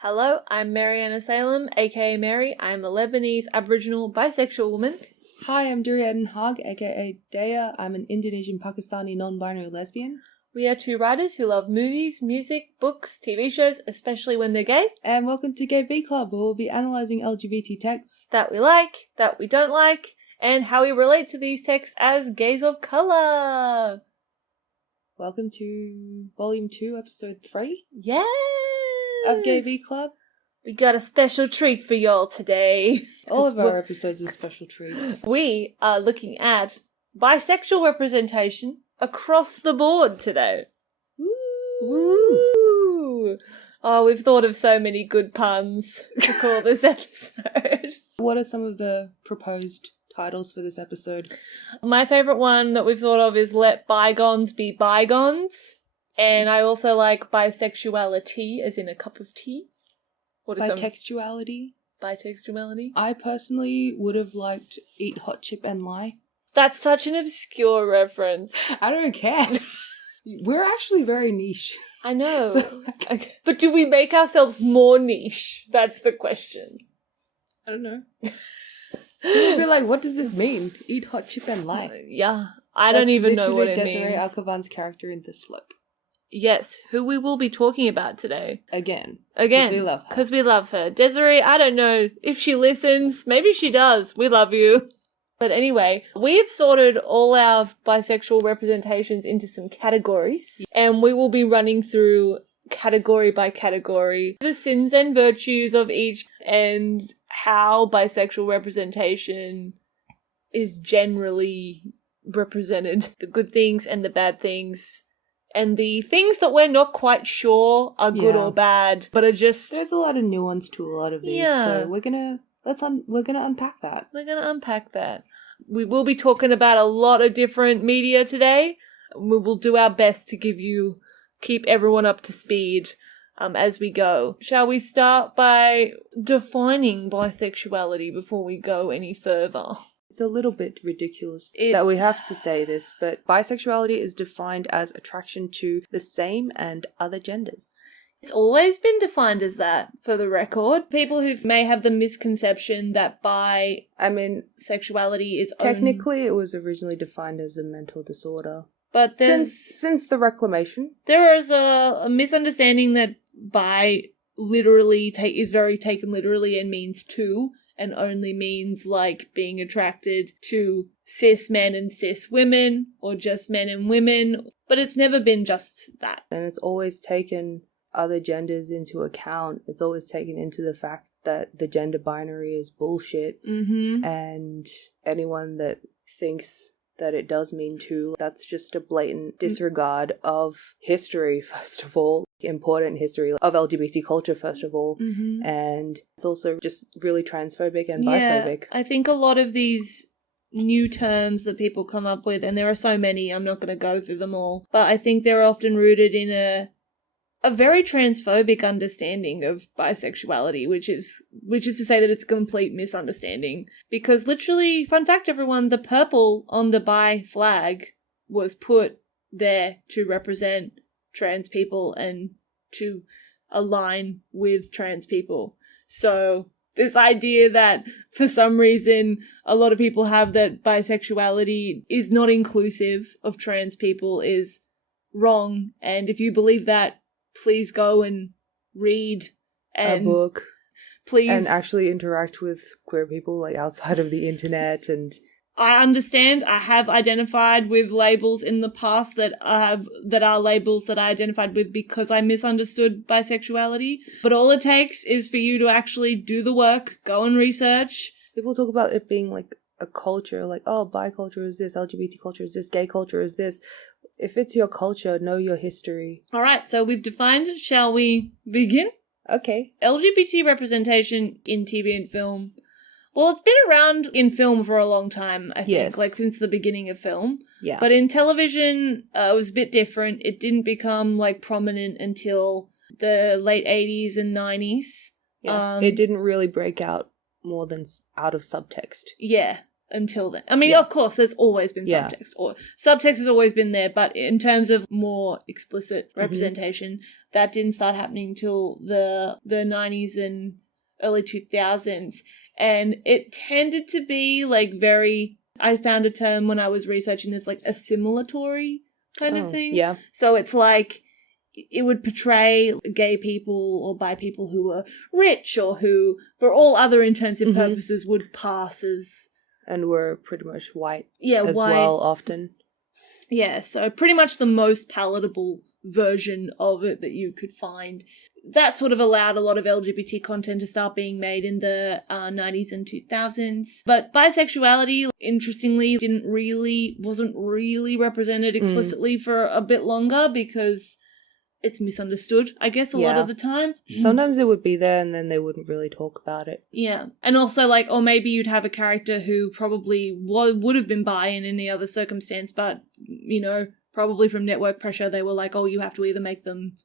Hello, I'm Merryana Salem, aka Mary. I'm a Lebanese-Aboriginal bisexual woman. Hi, I'm Durr-e Adan Haque, aka Daya. I'm an Indonesian-Pakistani non-binary lesbian. We are two writers who love movies, music, books, TV shows, especially when they're gay. And welcome to GayV Club, where we'll be analysing LGBT texts that we like, that we don't like, and how we relate to these texts as gays of colour. Welcome to Volume 2, Episode 3 Yes! of GayV Club. We got a special treat for y'all today. All of our episodes are special treats. We are looking at bisexual representation across the board today. Woo! Oh, we've thought of so many good puns to call this episode. What are some of the proposed titles for this episode? My favourite one that we've thought of is Let Bygones Be Bygones. And I also like bisexuality, as in a cup of tea. Bitextuality? Bitextuality? I personally would have liked Eat Hot Chip and Lie. That's such an obscure reference. I don't care. We're actually very niche. I know. But do we make ourselves more niche? That's the question. I don't know. People be like, what does this mean? Eat hot chip and lie. Yeah, I don't even know what it Desiree means. Alcavan's character in The Slip. Yes, who we will be talking about today. Again. Because we love her. Desiree, I don't know if she listens. Maybe she does. We love you. But anyway, we've sorted all our bisexual representations into some categories, and we will be running through category by category the sins and virtues of each and how bisexual representation is generally represented, the good things and the bad things, and the things that we're not quite sure are good or bad, but are just... There's a lot of nuance to a lot of these, so we're gonna unpack that. We're gonna unpack that. We will be talking about a lot of different media today. We will do our best to keep everyone up to speed as we go. Shall we start by defining bisexuality before we go any further? It's a little bit ridiculous that we have to say this, but bisexuality is defined as attraction to the same and other genders. It's always been defined as that, for the record. People who may have the misconception that bisexuality is... Technically, it was originally defined as a mental disorder. But since the Reclamation, there is a misunderstanding that bi literally is very taken literally and means two, and only means like being attracted to cis men and cis women, or just men and women. But it's never been just that. And it's always taken other genders into account. It's always taken into the fact that the gender binary is bullshit, and anyone that thinks that it does mean two, that's just a blatant disregard of history, first of all, important history of LGBT culture, first of all, and it's also just really transphobic and biphobic. I think a lot of these new terms that people come up with, and there are so many, I'm not going to go through them all, but I think they're often rooted in a very transphobic understanding of bisexuality, which is to say that it's a complete misunderstanding. Because literally, fun fact everyone, the purple on the bi flag was put there to represent trans people and to align with trans people. So this idea that for some reason a lot of people have that bisexuality is not inclusive of trans people is wrong. And if you believe that, please go and read a book. Please. And actually interact with queer people, like, outside of the internet. And I understand. I have identified with labels in the past that are labels that I identified with because I misunderstood bisexuality. But all it takes is for you to actually do the work, go and research. People talk about it being like a culture, like, oh, bi culture is this, LGBT culture is this, gay culture is this. If it's your culture, know your history. All right, so we've defined it. Shall we begin? Okay. LGBT representation in TV and film. Well, it's been around in film for a long time, I think, like since the beginning of film. Yeah. But in television, it was a bit different. It didn't become like prominent until the late 80s and 90s. Yeah. It didn't really break out more than out of subtext. Yeah. until then. I mean, of course, there's always been subtext, or subtext has always been there, but in terms of more explicit representation, that didn't start happening till the 90s and early 2000s. And it tended to be like I found a term when I was researching this, like assimilatory kind of thing. Yeah. So it's like it would portray gay people or bi people who were rich or who, for all other intents and purposes, would pass as... And were pretty much white as well, often. Yeah, so pretty much the most palatable version of it that you could find. That sort of allowed a lot of LGBT content to start being made in the 90s and 2000s. But bisexuality, interestingly, wasn't really represented explicitly for a bit longer because it's misunderstood, I guess, a lot of the time. Sometimes it would be there and then they wouldn't really talk about it. Yeah. And also, like, or maybe you'd have a character who probably would have been bi in any other circumstance, but, you know, probably from network pressure, they were like, oh, you have to either make them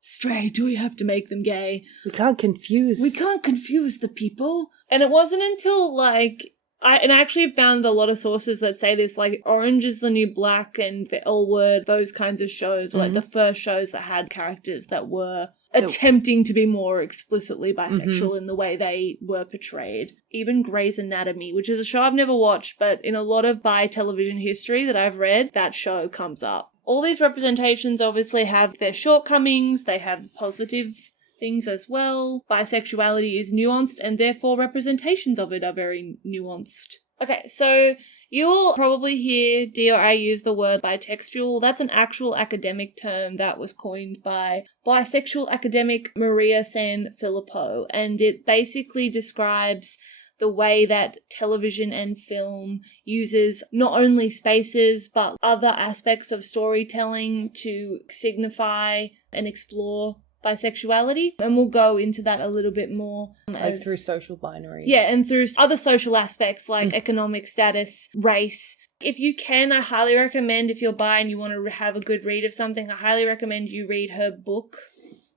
straight or you have to make them gay. We can't confuse the people. And it wasn't until, like... I actually found a lot of sources that say this, like Orange is the New Black and the L Word, those kinds of shows, were like the first shows that had characters that were attempting to be more explicitly bisexual in the way they were portrayed. Even Grey's Anatomy, which is a show I've never watched, but in a lot of bi television history that I've read, that show comes up. All these representations obviously have their shortcomings, they have positive things as well. Bisexuality is nuanced and therefore representations of it are very nuanced. Okay, so you'll probably hear DRA use the word bitextual. That's an actual academic term that was coined by bisexual academic Maria Sanfilippo, and it basically describes the way that television and film uses not only spaces but other aspects of storytelling to signify and explore bisexuality, and we'll go into that a little bit more. Like through social binaries. Yeah, and through other social aspects like economic status, race. If you can, I highly recommend, if you're bi and you want to have a good read of something, I highly recommend you read her book,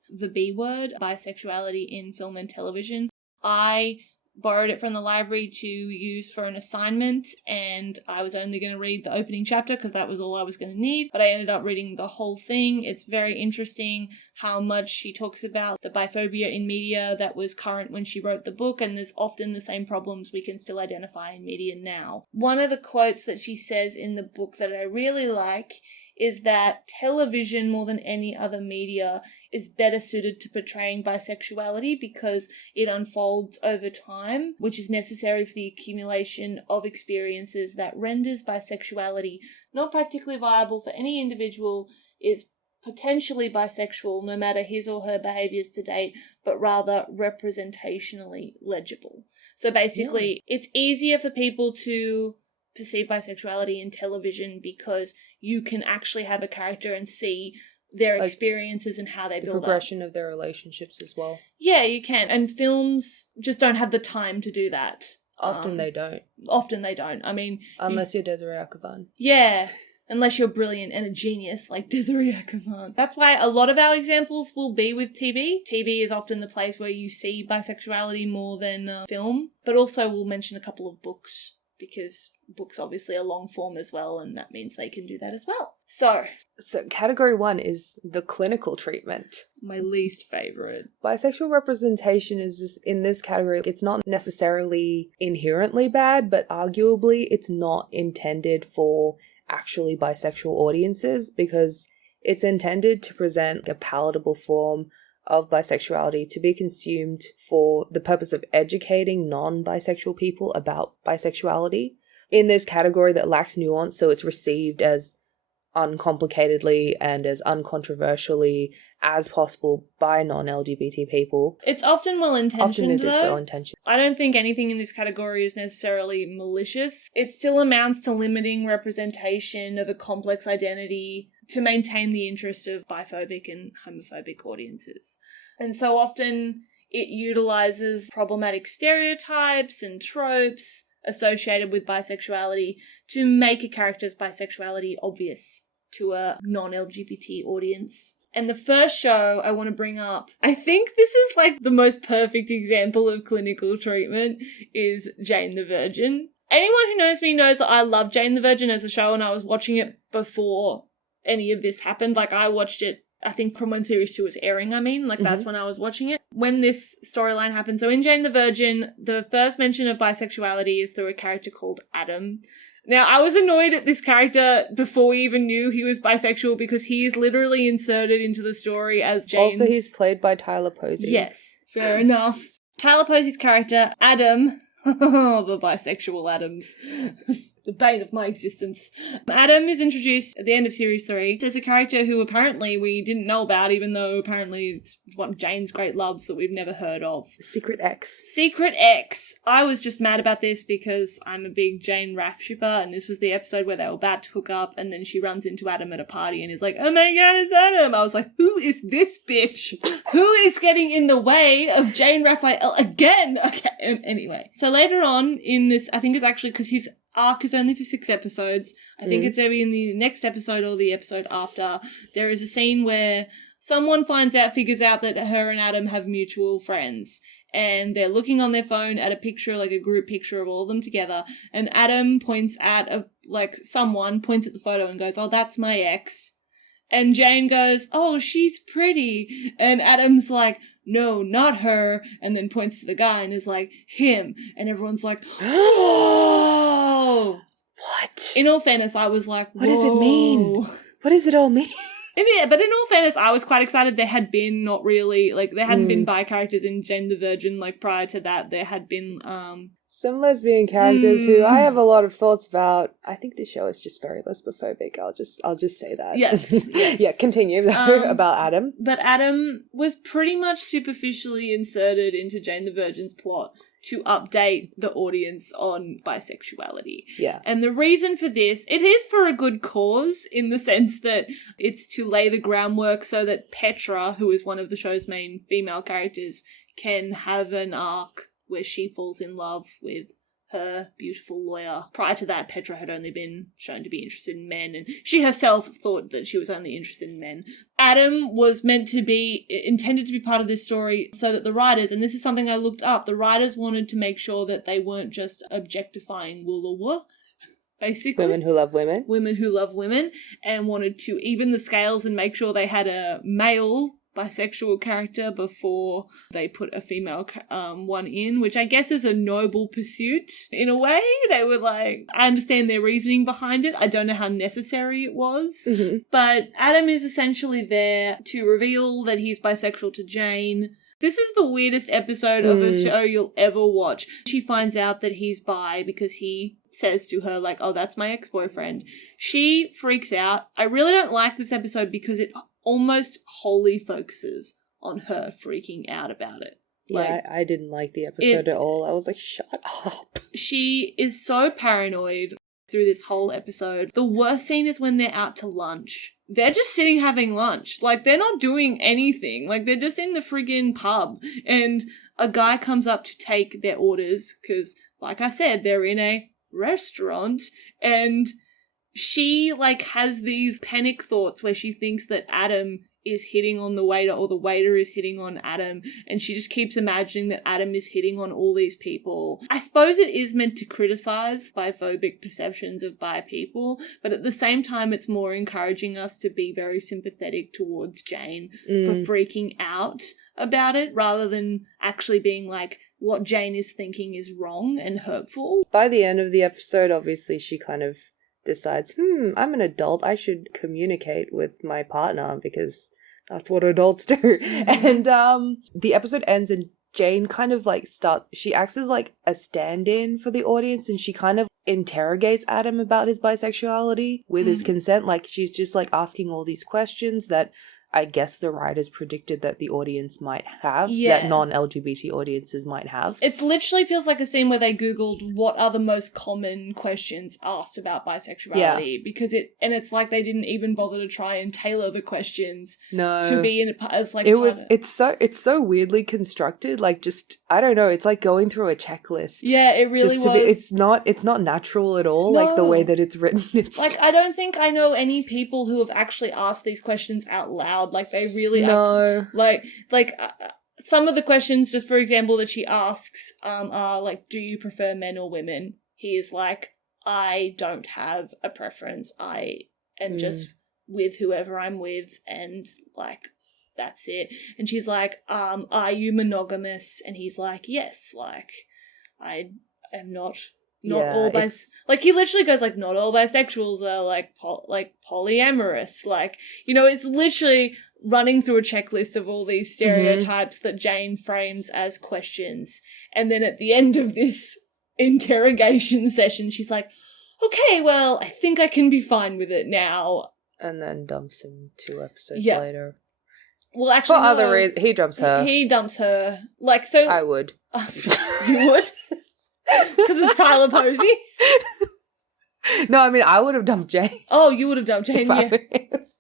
The B Word, Bisexuality in Film and Television. I borrowed it from the library to use for an assignment, and I was only going to read the opening chapter because that was all I was going to need, but I ended up reading the whole thing. It's very interesting how much she talks about the biphobia in media that was current when she wrote the book, and there's often the same problems we can still identify in media now. One of the quotes that she says in the book that I really like is that television, more than any other media, is better suited to portraying bisexuality because it unfolds over time, which is necessary for the accumulation of experiences that renders bisexuality not practically viable for any individual is potentially bisexual, no matter his or her behaviours to date, but rather representationally legible. So basically, it's easier for people to perceive bisexuality in television because you can actually have a character and see their experiences and how they build up. The progression of their relationships as well. Yeah, you can. And films just don't have the time to do that. Often they don't. I mean... Unless you're Durr-e Adan. Yeah, unless you're brilliant and a genius like Durr-e Adan. That's why a lot of our examples will be with TV. TV is often the place where you see bisexuality more than film. But also we'll mention a couple of books, because books obviously are long form as well, and that means they can do that as well. So category 1 is the clinical treatment. My least favourite. Bisexual representation is just, in this category, it's not necessarily inherently bad, but arguably it's not intended for actually bisexual audiences, because it's intended to present a palatable form of bisexuality to be consumed for the purpose of educating non-bisexual people about bisexuality. In this category that lacks nuance, so it's received as uncomplicatedly and as uncontroversially as possible by non-LGBT people. It's often well-intentioned, Often it is well-intentioned. I don't think anything in this category is necessarily malicious. It still amounts to limiting representation of a complex identity to maintain the interest of biphobic and homophobic audiences. And so often it utilizes problematic stereotypes and tropes associated with bisexuality to make a character's bisexuality obvious to a non-LGBT audience. And the first show I want to bring up, I think this is like the most perfect example of clinical treatment, is Jane the Virgin. Anyone who knows me knows that I love Jane the Virgin as a show, and I was watching it before any of this happened. Like, I watched it, I think, from when Series 2 was airing, that's when I was watching it. When this storyline happened, so in Jane the Virgin, the first mention of bisexuality is through a character called Adam. Now, I was annoyed at this character before we even knew he was bisexual because he is literally inserted into the story as Jane's... Also, he's played by Tyler Posey. Yes, fair enough. Tyler Posey's character, Adam... the bisexual Adams. The bane of my existence. Adam is introduced at the end of Series 3 as a character who apparently we didn't know about, even though apparently it's one of Jane's great loves that we've never heard of. Secret X. Secret X. I was just mad about this because I'm a big Jane Raph shipper, and this was the episode where they were about to hook up, and then she runs into Adam at a party and is like, oh my god, it's Adam! I was like, who is this bitch? Who is getting in the way of Jane Raphael again? Okay, anyway. So later on in this, I think it's actually because his arc is only for 6 episodes. I think it's maybe in the next episode or the episode after. There is a scene where someone figures out that her and Adam have mutual friends. And they're looking on their phone at a picture, like a group picture of all of them together. And Adam points at, someone points at the photo and goes, oh, that's my ex. And Jane goes, oh, she's pretty. And Adam's like, no, not her, and then points to the guy and is like, him. And everyone's like, oh! What? In all fairness, I was like, what does it mean? What does it all mean? Yeah, but in all fairness, I was quite excited. There had been there hadn't been bi characters in Jane the Virgin, prior to that. There had been, some lesbian characters who I have a lot of thoughts about. I think this show is just very lesbophobic. I'll just say that. Yes. Yeah, continue about Adam. But Adam was pretty much superficially inserted into Jane the Virgin's plot to update the audience on bisexuality. Yeah. And the reason for this, it is for a good cause in the sense that it's to lay the groundwork so that Petra, who is one of the show's main female characters, can have an arc where she falls in love with her beautiful lawyer. Prior to that, Petra had only been shown to be interested in men, and she herself thought that she was only interested in men. Adam was intended to be part of this story so that the writers, and this is something I looked up, the writers wanted to make sure that they weren't just objectifying Wooloowah, basically. Women who love women. Women who love women, and wanted to even the scales and make sure they had a male bisexual character before they put a female one in, which I guess is a noble pursuit in a way. They were like, I understand their reasoning behind it. I don't know how necessary it was. Mm-hmm. But Adam is essentially there to reveal that he's bisexual to Jane. This is the weirdest episode of a show you'll ever watch. She finds out that he's bi because he says to her, oh, that's my ex-boyfriend. She freaks out. I really don't like this episode because it almost wholly focuses on her freaking out about it. Yeah, I didn't like the episode at all. I was like, shut up. She is so paranoid through this whole episode. The worst scene is when they're out to lunch. They're just sitting having lunch. They're not doing anything. They're just in the friggin' pub. And a guy comes up to take their orders because, like I said, they're in a restaurant, and she has these panic thoughts where she thinks that Adam is hitting on the waiter or the waiter is hitting on Adam, and she just keeps imagining that Adam is hitting on all these people. I suppose it is meant to criticize biphobic perceptions of bi people, but at the same time it's more encouraging us to be very sympathetic towards Jane for freaking out about it rather than actually being what Jane is thinking is wrong and hurtful. By the end of the episode, obviously she kind of decides, I'm an adult, I should communicate with my partner because that's what adults do. And the episode ends and Jane kind of she acts as a stand-in for the audience, and she kind of interrogates Adam about his bisexuality with his consent. She's just asking all these questions that I guess the writers predicted that the audience might have, that non-LGBT audiences might have. It literally feels like a scene where they Googled what are the most common questions asked about bisexuality, because it's like they didn't even bother to try and tailor the questions to be in it's so weirdly constructed, I don't know, it's like going through a checklist. Yeah, it really was. It's not natural at all, the way that it's written. I don't think I know any people who have actually asked these questions out loud. They really no. Some of the questions, just for example, that she asks are do you prefer men or women? he is like, I don't have a preference. I am just with whoever I'm with, and like, that's it. And she's like, are you monogamous? And he's like, yes, like, I am not all like, he literally goes like, not all bisexuals are like polyamorous. Like, it's literally running through a checklist of all these stereotypes that Jane frames as questions. And then at the end of this interrogation session, she's like, okay, well, I think I can be fine with it now. And then dumps him 2 episodes later. Well, actually, for other reasons, he dumps her. He dumps her. Like, so... I would. You would? Because it's Tyler Posey? No, I mean, I would have dumped Jane. Oh, you would have dumped Jane, yeah.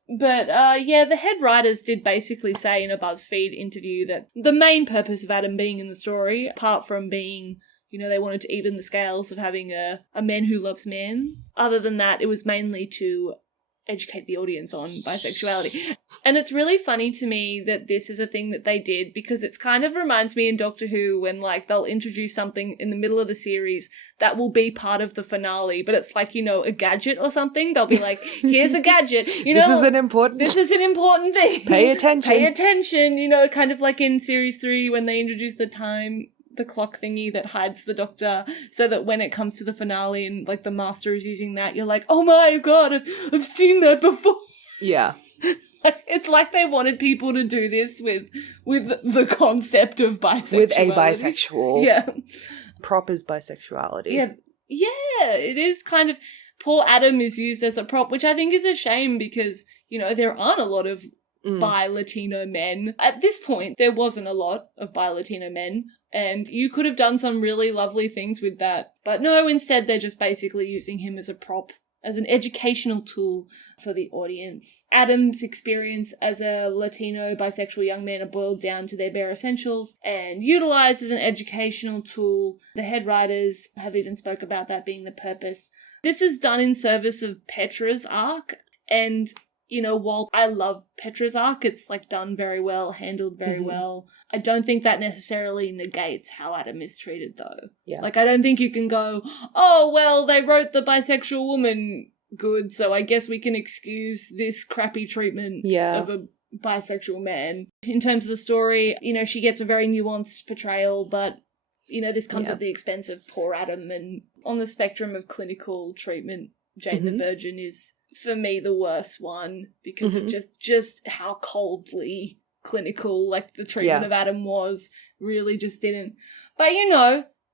But, the head writers did basically say in a BuzzFeed interview that the main purpose of Adam being in the story, apart from being, they wanted to even the scales of having a man who loves men, other than that, it was mainly to educate the audience on bisexuality. And it's really funny to me that this is a thing that they did, because it's kind of reminds me in Doctor Who when, like, they'll introduce something in the middle of the series that will be part of the finale, but it's like, a gadget or something. They'll be like, here's a gadget. This is an important thing. Pay attention. Kind of like in series 3 when they introduce the clock thingy that hides the Doctor, so that when it comes to the finale and, like, the Master is using that, you're like, oh my god, I've seen that before. Yeah. It's like they wanted people to do this with the concept of bisexuality. With a bisexual. Yeah. Prop is bisexuality. Yeah. Yeah, it is kind of... Poor Adam is used as a prop, which I think is a shame because, there aren't a lot of bi-Latino men. At this point, there wasn't a lot of bi-Latino men, and you could have done some really lovely things with that. But no, instead they're just basically using him as a prop, as an educational tool for the audience. Adam's experience as a Latino bisexual young man are boiled down to their bare essentials and utilised as an educational tool. The head writers have even spoke about that being the purpose. This is done in service of Petra's arc, and while I love Petra's arc, it's, like, done very well, handled very well. I don't think that necessarily negates how Adam is treated, though. Yeah. Like, I don't think you can go, oh, well, they wrote the bisexual woman good, so I guess we can excuse this crappy treatment of a bisexual man. In terms of the story, she gets a very nuanced portrayal, but, this comes at the expense of poor Adam, and on the spectrum of clinical treatment, Jane the Virgin is, for me, the worst one, because of just how coldly clinical, like, the treatment of Adam was, really just didn't. But,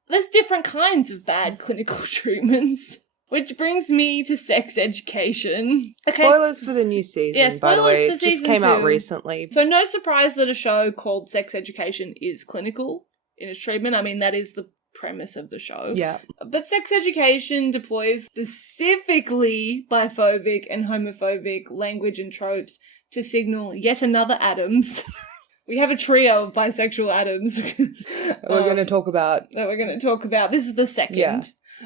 there's different kinds of bad clinical treatments. Which brings me to sex education. Okay, spoilers for the new season, by the way. It just came out recently. So no surprise that a show called Sex Education is clinical in its treatment. I mean, that is the premise of the show. Yeah. But Sex Education deploys specifically biphobic and homophobic language and tropes to signal yet another Adams. We have a trio of bisexual Adams. We're going to talk about. This is the second. Yeah.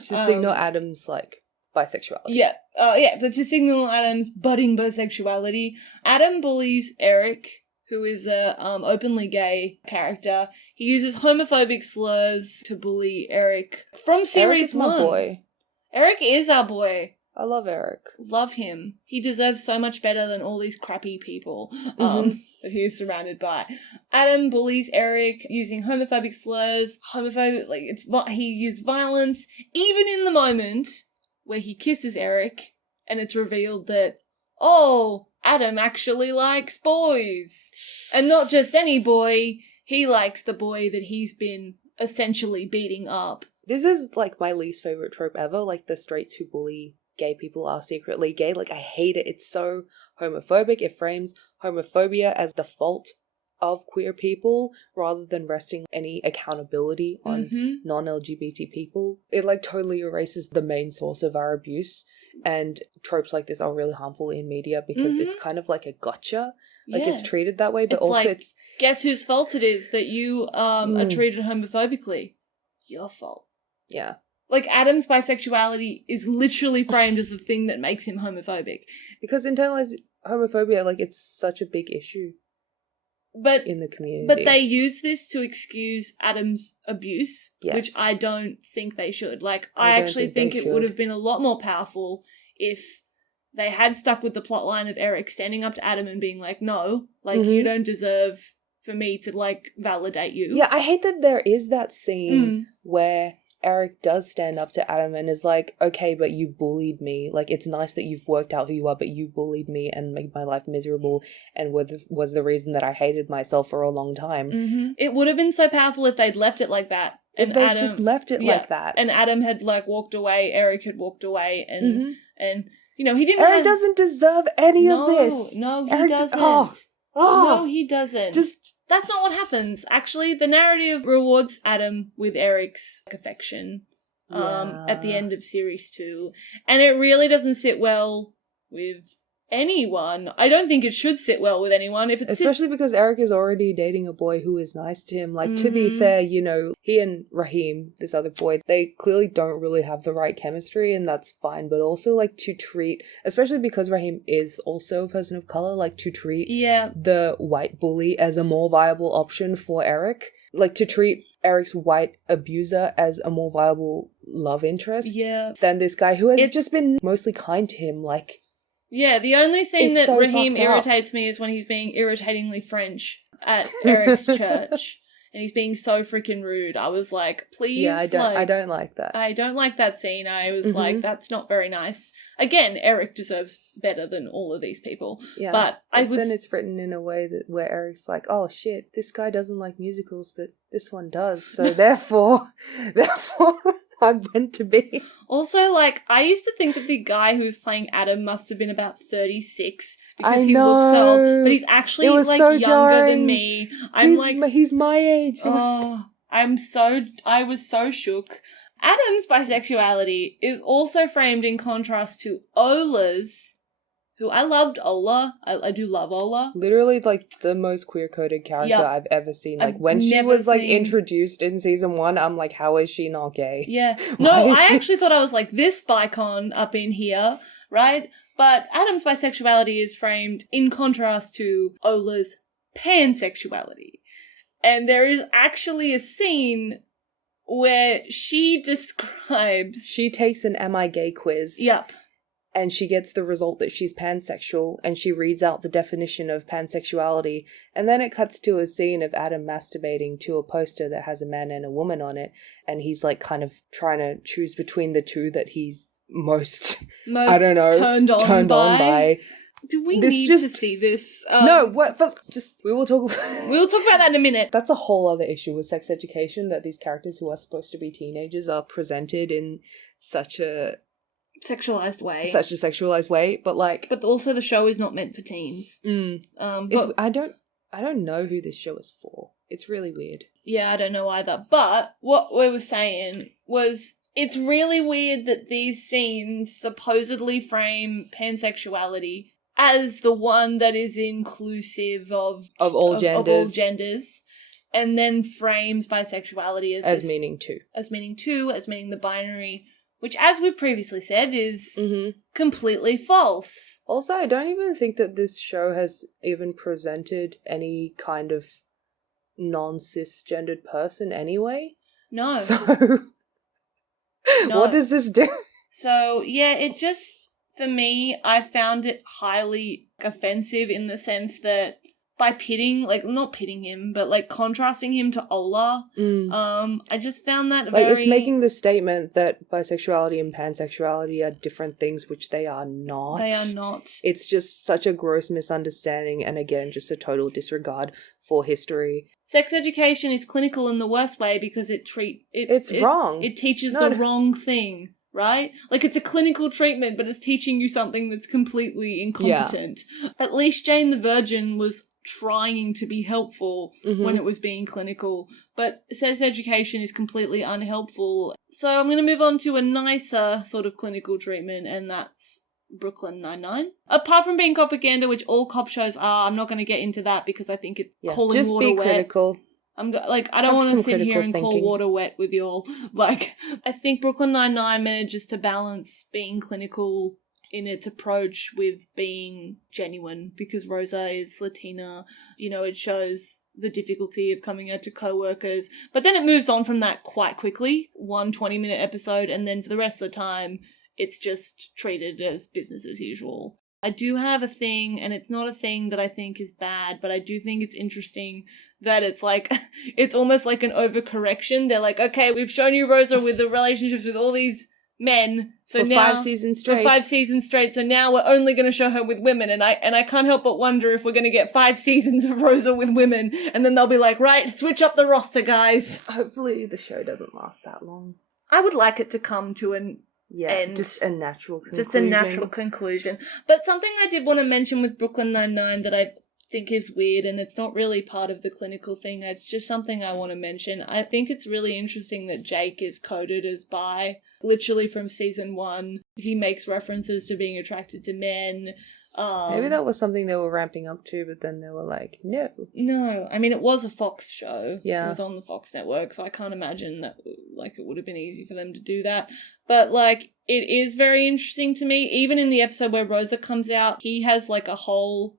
To signal Adam's, like, bisexuality. Yeah. But to signal Adam's budding bisexuality, Adam bullies Eric, who is a openly gay character. He uses homophobic slurs to bully Eric from series 1. Eric is my boy. Eric is our boy. I love Eric. Love him. He deserves so much better than all these crappy people that he is surrounded by. Adam bullies Eric using homophobic slurs. He used violence, even in the moment where he kisses Eric, and it's revealed that, Adam actually likes boys. And not just any boy, he likes the boy that he's been essentially beating up. This is, like, my least favourite trope ever, like, the straights who bully gay people are secretly gay. Like, I hate it. It's so homophobic. It frames homophobia as the fault of queer people rather than resting any accountability on non-LGBT people. It, like, totally erases the main source of our abuse, and tropes like this are really harmful in media because it's kind of like a gotcha. Like, it's treated that way, but it's guess whose fault it is that you are treated homophobically? Your fault. Yeah. Like, Adam's bisexuality is literally framed as the thing that makes him homophobic. Because internalized homophobia, like, it's such a big issue. But in the community. But they use this to excuse Adam's abuse, Yes. which I don't think they should. Like, I don't actually think think they it would should. have been a lot more powerful if they had stuck with the plot line of Eric standing up to Adam and being like, no, like, you don't deserve for me to, like, validate you. Yeah, I hate that there is that scene where Eric does stand up to Adam and is like, okay, but you bullied me. Like, it's nice that you've worked out who you are, but you bullied me and made my life miserable and was the reason that I hated myself for a long time. Mm-hmm. It would have been so powerful if they'd left it like that. If they just left it like that. And Adam had, like, walked away, Eric had walked away, and you know, he didn't Eric doesn't deserve any of this. No, he Eric doesn't. No, he doesn't. Just... That's not what happens. Actually, the narrative rewards Adam with Eric's affection at the end of series 2. And it really doesn't sit well with anyone. I don't think it should sit well with anyone. Especially because Eric is already dating a boy who is nice to him. Like, to be fair, you know, he and Raheem, this other boy, they clearly don't really have the right chemistry, and that's fine. But also, like, to treat, especially because Raheem is also a person of color, like, to treat the white bully as a more viable option for Eric. Like, to treat Eric's white abuser as a more viable love interest than this guy who has just been mostly kind to him, like... Yeah, the only scene that Raheem irritates me is when he's being irritatingly French at Eric's church. And he's being so freaking rude. I was like, please. Yeah, I don't like that. I don't like that scene. I was like, that's not very nice. Again, Eric deserves better than all of these people. Yeah. But then it's written in a way where Eric's like, oh shit, this guy doesn't like musicals, but this one does. So therefore I'm meant to be. Also, like, I used to think that the guy who was playing Adam must have been about 36 because he looks so old, but he's actually like so younger jarring. Than me. He's my age. I was so shook. Adam's bisexuality is also framed in contrast to Ola's, who I loved Ola. I do love Ola. Literally, like, the most queer-coded character I've ever seen. Like, when she was, like, introduced in season 1, I'm like, how is she not gay? Yeah. No, I actually thought I was like, this bicon up in here, right? But Adam's bisexuality is framed in contrast to Ola's pansexuality. And there is actually a scene where she describes... She takes an Am I Gay quiz. Yep. And she gets the result that she's pansexual, and she reads out the definition of pansexuality, and then it cuts to a scene of Adam masturbating to a poster that has a man and a woman on it, and he's, like, kind of trying to choose between the two that he's most I don't know, turned on by. Do we need to see this? No, what? First, we will talk about that in a minute. That's a whole other issue with sex education, that these characters who are supposed to be teenagers are presented in such a sexualized way, but also the show is not meant for teens. I don't know who this show is for. It's really weird. Yeah, I don't know either. But what we were saying was, it's really weird that these scenes supposedly frame pansexuality as the one that is inclusive of all genders, and then frames bisexuality as meaning two, as meaning the binary. Which, as we've previously said, is completely false. Also, I don't even think that this show has even presented any kind of non-cisgendered person anyway. No. So, what does this do? So, yeah, it just, for me, I found it highly offensive in the sense that by not pitting him, but, like, contrasting him to Ola, I just found that like, it's making the statement that bisexuality and pansexuality are different things, which they are not. They are not. It's just such a gross misunderstanding, and again, just a total disregard for history. Sex education is clinical in the worst way because it's wrong. It teaches the wrong thing. Right? Like, it's a clinical treatment, but it's teaching you something that's completely incompetent. Yeah. At least Jane the Virgin was trying to be helpful when it was being clinical, but sex education is completely unhelpful. So I'm going to move on to a nicer sort of clinical treatment, and that's Brooklyn Nine-Nine. Apart from being propaganda, which all cop shows are, I'm not going to get into that because I think it's calling just water be wet. Critical. I don't want to sit here and call water wet with y'all. Like, I think Brooklyn Nine-Nine manages to balance being clinical in its approach with being genuine, because Rosa is Latina. You know, it shows the difficulty of coming out to co-workers, but then it moves on from that quite quickly. 1 20-minute episode, and then for the rest of the time it's just treated as business as usual. I do have a thing, and it's not a thing that I think is bad, but I do think it's interesting that it's like, it's almost like an overcorrection. They're like, okay, we've shown you Rosa with the relationships with all these men, so for now 5 seasons straight. For 5 seasons straight, so now we're only going to show her with women, and I can't help but wonder if we're going to get 5 seasons of Rosa with women, and then they'll be like, right, switch up the roster, guys. Hopefully the show doesn't last that long. I would like it to come to an end. Just a natural conclusion. Just a natural conclusion. But something I did want to mention with Brooklyn Nine-Nine that I think is weird, and it's not really part of the clinical thing, it's just something I want to mention. I think it's really interesting that Jake is coded as bi. Literally from season 1, he makes references to being attracted to men. Maybe that was something they were ramping up to, but then they were like, no. No, I mean, it was a Fox show. Yeah. It was on the Fox network, so I can't imagine that, like, it would have been easy for them to do that. But, like, it is very interesting to me. Even in the episode where Rosa comes out, he has, like, a whole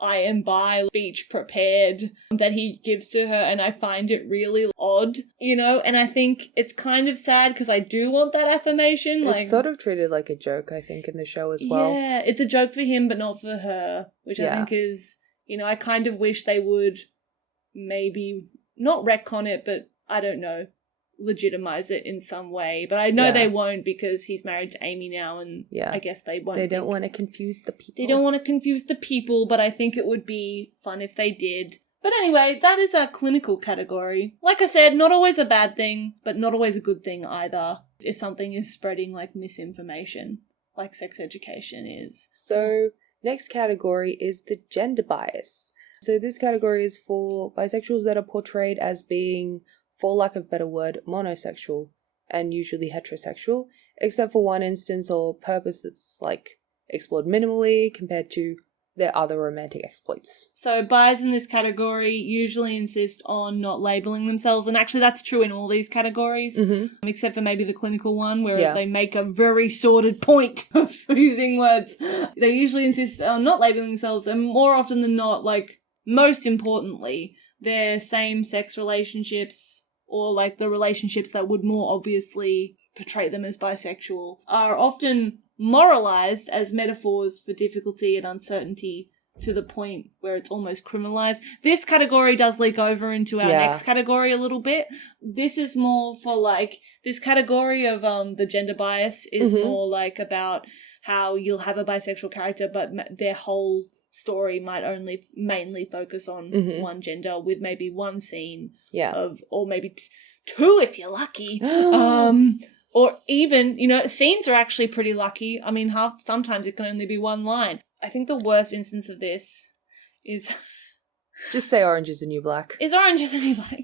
I am bi speech prepared that he gives to her, and I find it really odd, you know, and I think it's kind of sad because I do want that affirmation. It's like, sort of treated like a joke, I think, in the show as well. Yeah, it's a joke for him but not for her, which I think is, you know, I kind of wish they would maybe not retcon it, but I don't know, legitimize it in some way, but I know they won't because he's married to Amy now, and I guess they won't. They don't want to confuse the people. They don't want to confuse the people, but I think it would be fun if they did. But anyway, that is our clinical category. Like I said, not always a bad thing, but not always a good thing either, if something is spreading like misinformation, like sex education is. So, next category is the gender bias. So this category is for bisexuals that are portrayed as being, for lack of a better word, monosexual, and usually heterosexual, except for one instance or purpose that's like explored minimally compared to their other romantic exploits. So bis in this category usually insist on not labeling themselves, and actually that's true in all these categories, except for maybe the clinical one where they make a very sordid point of using words. They usually insist on not labeling themselves, and more often than not, like, most importantly, their same-sex relationships, or like the relationships that would more obviously portray them as bisexual, are often moralized as metaphors for difficulty and uncertainty to the point where it's almost criminalized. This category does leak over into our next category a little bit. This is more for like, this category of the gender bias is more like about how you'll have a bisexual character, but their whole story might only mainly focus on one gender, with maybe one scene of, or maybe two if you're lucky. Or even, you know, scenes are actually pretty lucky. I mean, sometimes it can only be one line. I think the worst instance of this is... Just say Orange is the New Black. Is Orange is the New Black.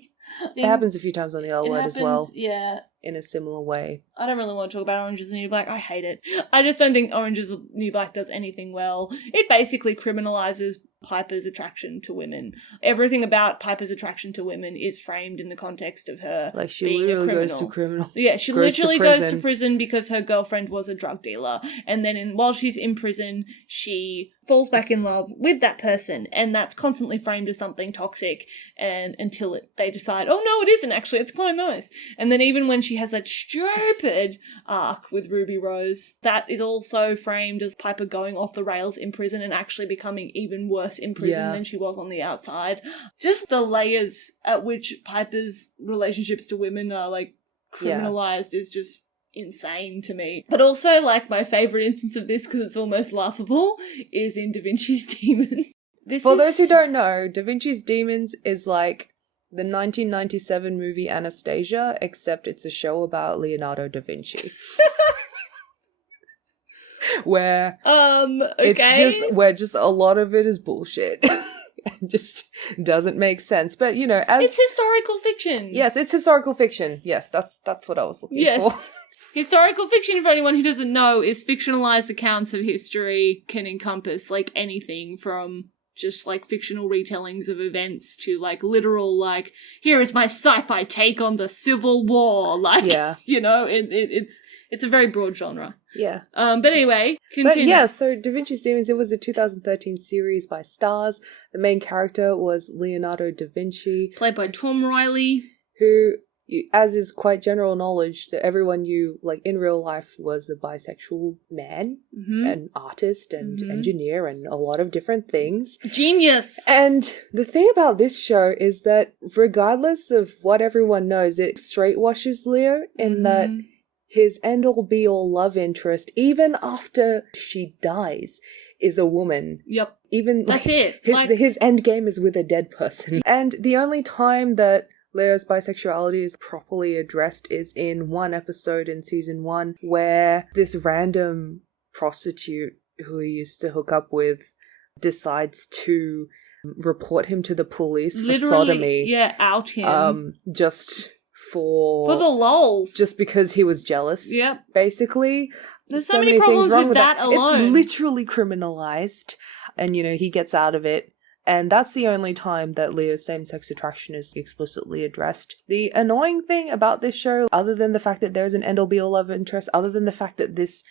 It happens a few times on the L Word as well. Yeah. In a similar way. I don't really want to talk about Orange is the New Black. I hate it. I just don't think Orange is the New Black does anything well. It basically criminalizes Piper's attraction to women. Everything about Piper's attraction to women is framed in the context of her like she being literally a criminal. goes to criminal. Yeah, she literally goes to prison because her girlfriend was a drug dealer, and then while she's in prison, she falls back in love with that person, and that's constantly framed as something toxic, and until they decide, oh no, it isn't actually, it's quite nice. And then even when she has that stupid arc with Ruby Rose, that is also framed as Piper going off the rails in prison and actually becoming even worse in prison than she was on the outside. Just the layers at which Piper's relationships to women are like criminalized is just insane to me. But also, like, my favorite instance of this, because it's almost laughable, is in Da Vinci's Demons. For those who don't know, Da Vinci's Demons is like the 1997 movie Anastasia, except it's a show about Leonardo da Vinci. Where it's just a lot of it is bullshit. It just doesn't make sense. But you know, it's historical fiction. Yes, it's historical fiction. Yes, that's what I was looking for. Historical fiction, for anyone who doesn't know, is fictionalized accounts of history, can encompass like anything from just like fictional retellings of events to like literal, like, here is my sci-fi take on the Civil War. Like, you know, it's a very broad genre. Yeah. But anyway, continue. But yeah, so Da Vinci's Demons, it was a 2013 series by Starz. The main character was Leonardo da Vinci. Played by Tom Riley. Who, as is quite general knowledge, that everyone knew, like, in real life was a bisexual man, an artist and engineer and a lot of different things. Genius! And the thing about this show is that regardless of what everyone knows, it straight washes Leo in that his end-all be-all love interest, even after she dies, is a woman. Yep. Even That's it. His end game is with a dead person. And the only time that Leo's bisexuality is properly addressed is in one episode in season 1 where this random prostitute who he used to hook up with decides to report him to the police for sodomy. Yeah, out him. Just for the lols. Just because he was jealous. Yep. Basically. There's so many problems with that alone. It's literally criminalized. And, you know, he gets out of it. And that's the only time that Leo's same-sex attraction is explicitly addressed. The annoying thing about this show, other than the fact that there's an end-all be-all love interest, other than the fact that this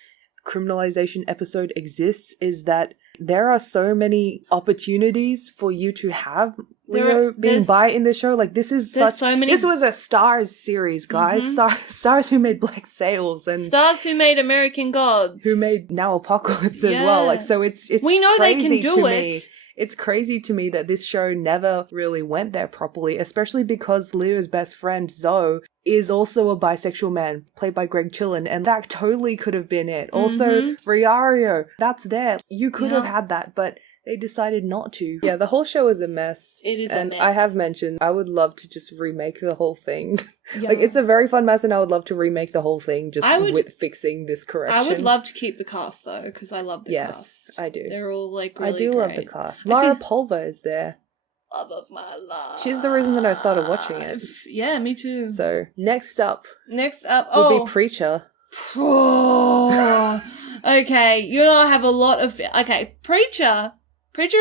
criminalization episode exists, is that there are so many opportunities for you to have Leo being bi in this show. Like, this is this was a Starz series, guys. Stars who made Black Sails and Stars who made American Gods, who made Now Apocalypse as well. Like, so it's we know they can do it. Me. It's crazy to me that this show never really went there properly, especially because Leo's best friend, Zoe, is also a bisexual man, played by Greg Chillen, and that totally could have been it. Also, Riario, that's there. You could have had that, but they decided not to. Yeah, the whole show is a mess. It is a mess. And I have mentioned, I would love to just remake the whole thing. Yeah. Like, it's a very fun mess, and I would love to remake the whole thing just with fixing this correction. I would love to keep the cast, though, because I love the cast. Yes, I do. They're all, like, really I do love the cast. Lara Pulver is there. Love of my life. She's the reason that I started watching it. Yeah, me too. So, next up would be Preacher. Okay, you and I have a lot of... Okay, Preacher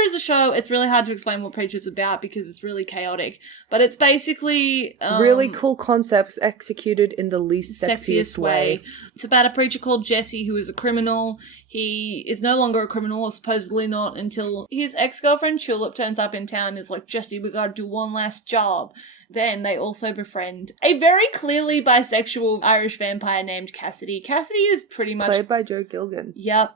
is a show, it's really hard to explain what Preacher's about because it's really chaotic, but it's basically... really cool concepts executed in the least sexiest way. It's about a preacher called Jesse who is a criminal. He is no longer a criminal, or supposedly not, until his ex-girlfriend Tulip turns up in town and is like, Jesse, we gotta do one last job. Then they also befriend a very clearly bisexual Irish vampire named Cassidy. Cassidy is pretty much... Played by Joe Gilgan. Yep.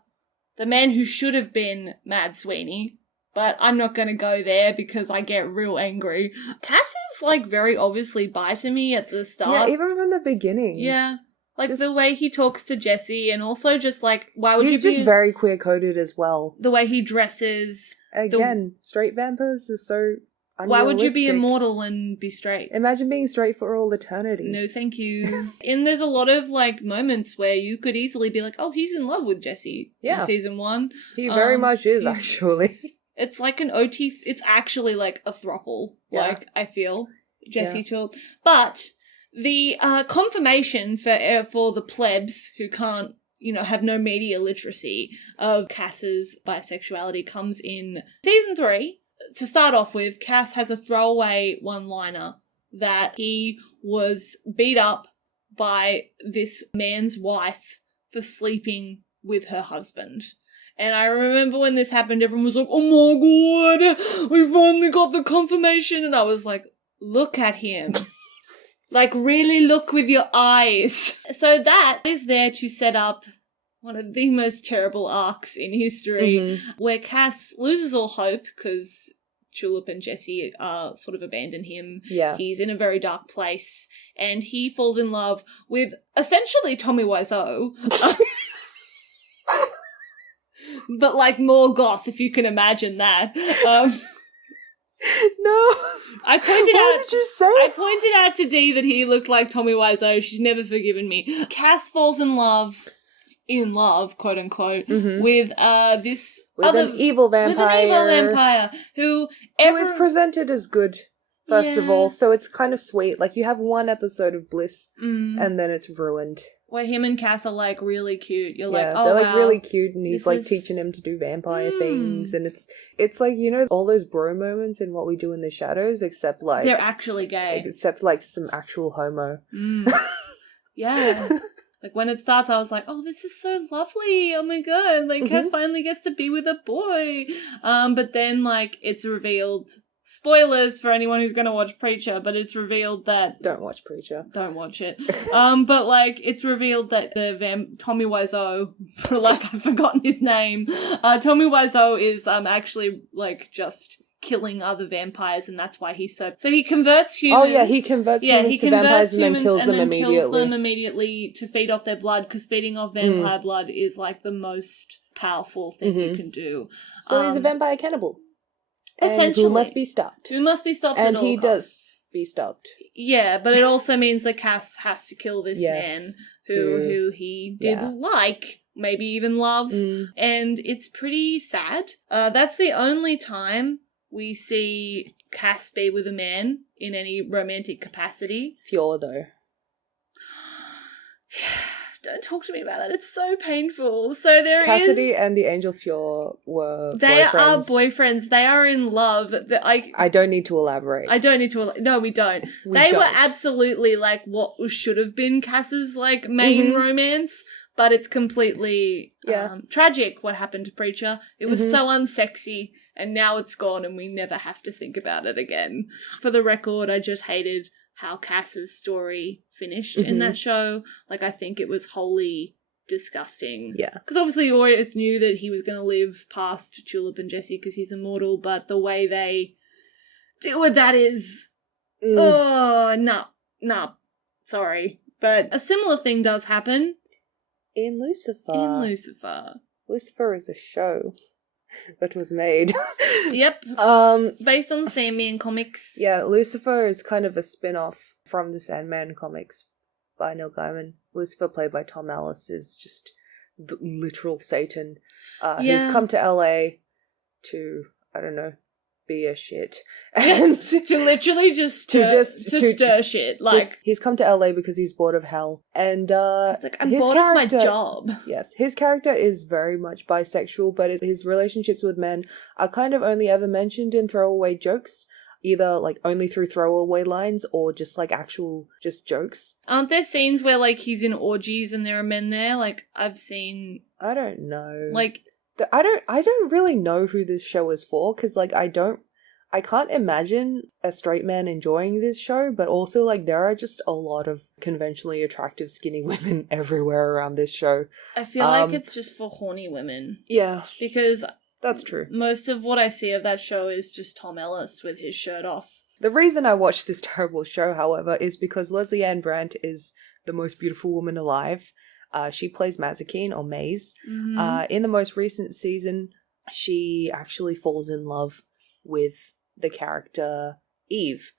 The man who should have been Mad Sweeney, but I'm not going to go there because I get real angry. Cass is, like, very obviously bi to me at the start. Yeah, even from the beginning. Yeah. Like, the way he talks to Jesse, and also just, like, why would He's just very queer-coded as well. The way he dresses. Again, straight vampires are so unrealistic. Why would you be immortal and be straight? Imagine being straight for all eternity. No, thank you. And there's a lot of, like, moments where you could easily be like, oh, he's in love with Jesse in season 1. He very much is, actually. It's like an OT... It's actually like a throuple, like, I feel. Jesse Tulip. But the confirmation for the plebs who can't, you know, have no media literacy of Cass's bisexuality comes in season 3. To start off with, Cass has a throwaway one-liner that he was beat up by this man's wife for sleeping with her husband. And I remember when this happened, everyone was like, oh my god, we finally got the confirmation. And I was like, look at him. Like, really look with your eyes. So that is there to set up one of the most terrible arcs in history, where Cass loses all hope because Tulip and Jesse sort of abandon him. Yeah. He's in a very dark place, and he falls in love with essentially Tommy Wiseau. But, like, more goth, if you can imagine that. No. I pointed What did you say? I pointed out to Dee that he looked like Tommy Wiseau. She's never forgiven me. Cass falls in love, quote unquote, with this an evil vampire. Who is presented as good, first of all. So it's kind of sweet. Like, you have one episode of bliss, and then it's ruined. Where him and Cass are, like, really cute. You're like, oh, they're, wow, really cute, and he's, like, teaching him to do vampire things, and it's like, you know, all those bro moments in What We Do in the Shadows, except, like... They're actually gay. Except, like, some actual homo. Yeah. Like, when it starts, I was like, oh, this is so lovely. Oh, my God. Like, Cass finally gets to be with a boy. But then, like, it's revealed... Spoilers for anyone who's going to watch Preacher, but it's revealed that... Don't watch Preacher. Don't watch it. But, like, it's revealed that Tommy Wiseau, like, I've forgotten his name. Tommy Wiseau is actually, like, just killing other vampires, and that's why he's so... So he converts humans... Oh, yeah, he converts humans to vampires and then kills them immediately. kills them immediately to feed off their blood, because feeding off vampire blood is, like, the most powerful thing you can do. So he's a vampire cannibal. Essentially. Who must be stopped. Who must be stopped and at all he costs. Does be stopped. Yeah, but it also means that Cass has to kill this man who he did like, maybe even love, and it's pretty sad. That's the only time we see Cass be with a man in any romantic capacity. Fjord, though. Don't talk to me about that. It's so painful. So Cassidy and the Angel Fjord were They boyfriends. are boyfriends. They are in love. I don't need to elaborate. I don't need to... No, we don't. They were absolutely, like, what should have been Cass's, like, main romance, but it's completely tragic what happened to Preacher. It was so unsexy, and now it's gone, and we never have to think about it again. For the record, I just hated how Cass's story finished in that show. Like, I think it was wholly disgusting. Yeah. Because obviously you always knew that he was going to live past Tulip and Jesse because he's immortal, but the way they deal with that is... nah. Sorry. But a similar thing does happen. In Lucifer. Lucifer is a show that was made. Yep. Based on the Sandman comics. Yeah, Lucifer is kind of a spin-off from the Sandman comics by Neil Gaiman. Lucifer, played by Tom Ellis, is just the literal Satan who's come to LA to, I don't know, be a shit. And to literally just stir shit. Like, he's come to LA because he's bored of hell. And he's like, I'm bored of my job. Yes, his character is very much bisexual, but his relationships with men are kind of only ever mentioned in throwaway jokes. Either, like, only through throwaway lines or just, like, actual just jokes. Aren't there scenes where, like, he's in orgies and there are men there? Like, I've seen... I don't know. Like... I don't really know who this show is for, because, like, I can't imagine a straight man enjoying this show, but also, like, there are just a lot of conventionally attractive skinny women everywhere around this show. I feel like it's just for horny women. Yeah. Because... That's true. Most of what I see of that show is just Tom Ellis with his shirt off. The reason I watched this terrible show, however, is because Leslie Ann Brandt is the most beautiful woman alive. She plays Mazikeen, or Maze. In the most recent season, she actually falls in love with the character Eve.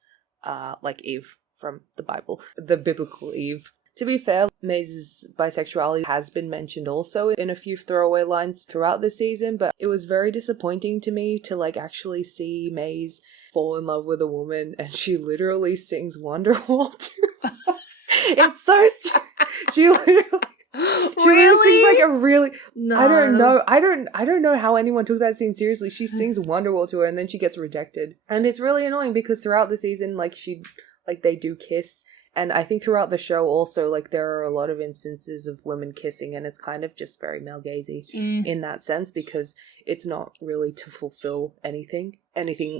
Like Eve from the Bible. The biblical Eve. To be fair, Maze's bisexuality has been mentioned also in a few throwaway lines throughout the season, but it was very disappointing to me to, like, actually see Maze fall in love with a woman, and she literally sings Wonderwall to her. It's so she literally sings like a really... No. I don't know how anyone took that scene seriously. She sings Wonderwall to her, and then she gets rejected. And it's really annoying because throughout the season, like, they do kiss. And I think throughout the show also, like, there are a lot of instances of women kissing, and it's kind of just very male-gazy in that sense, because it's not really to fulfill anything,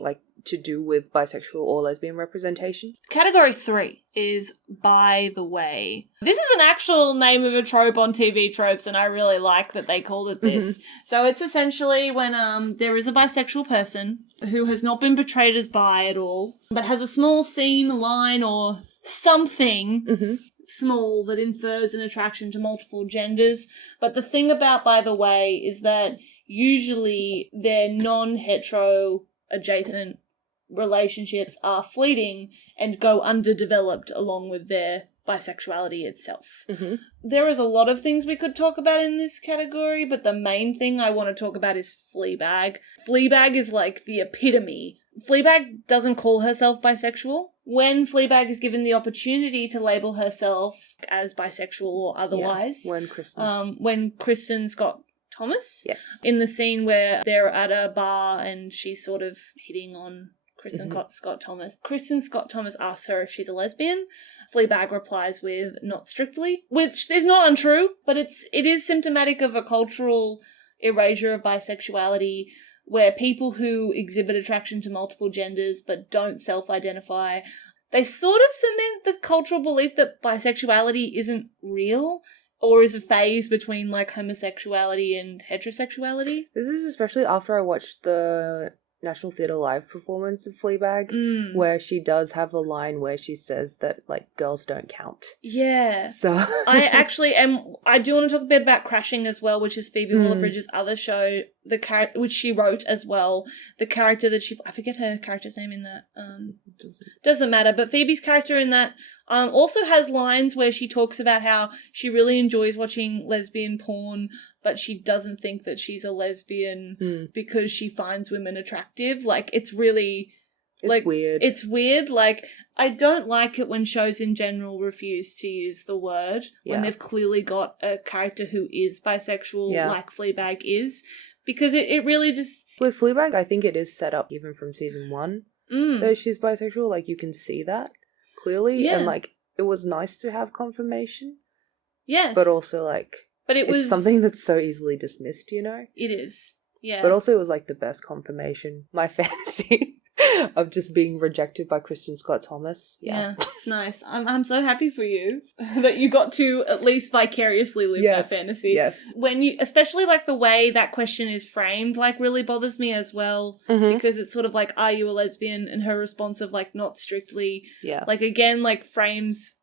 like, to do with bisexual or lesbian representation. Category 3 is By the Way. This is an actual name of a trope on TV Tropes, and I really like that they called it this. So it's essentially when there is a bisexual person who has not been portrayed as bi at all, but has a small scene, line, or... something small that infers an attraction to multiple genders. But the thing about By the Way is that usually their non-hetero adjacent relationships are fleeting and go underdeveloped along with their bisexuality itself. There is a lot of things we could talk about in this category, but the main thing I want to talk about is Fleabag. Fleabag is like the epitome. Fleabag doesn't call herself bisexual. When Fleabag is given the opportunity to label herself as bisexual or otherwise, when Kristen Scott Thomas, in the scene where they're at a bar and she's sort of hitting on Kristen Scott Thomas. Kristen Scott Thomas asks her if she's a lesbian. Fleabag replies with not strictly, which is not untrue, but it is symptomatic of a cultural erasure of bisexuality, where people who exhibit attraction to multiple genders but don't self-identify, they sort of cement the cultural belief that bisexuality isn't real, or is a phase between, like, homosexuality and heterosexuality. This is especially after I watched the National Theatre Live performance of Fleabag, where she does have a line where she says that, like, girls don't count. Yeah. So I actually I do want to talk a bit about Crashing as well, which is Phoebe Waller-Bridge's other show, which she wrote as well. The character that I forget her character's name in that. Doesn't matter, but Phoebe's character in that also has lines where she talks about how she really enjoys watching lesbian porn, but she doesn't think that she's a lesbian because she finds women attractive. Like, it's really... It's weird. It's weird. Like, I don't like it when shows in general refuse to use the word when they've clearly got a character who is bisexual, like Fleabag is, because it really just... With Fleabag, I think it is set up even from season 1 that she's bisexual. Like, you can see that clearly, and, like, it was nice to have confirmation. Yes. But also, like... But it's something that's so easily dismissed, you know? It is, yeah. But also it was, like, the best confirmation. My fantasy of just being rejected by Kristen Scott Thomas. Yeah, it's nice. I'm so happy for you that you got to at least vicariously live that fantasy. Yes. When you, especially, like, the way that question is framed, like, really bothers me as well, because it's sort of like, are you a lesbian? And her response of, like, not strictly. Yeah. Like, again, like, frames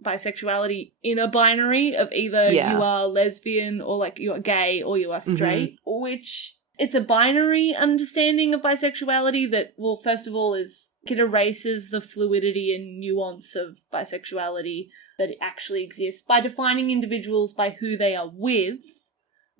bisexuality in a binary of either you are lesbian or, like, you are gay or you are straight, which it's a binary understanding of bisexuality that, well, first of all, it erases the fluidity and nuance of bisexuality that actually exists by defining individuals by who they are with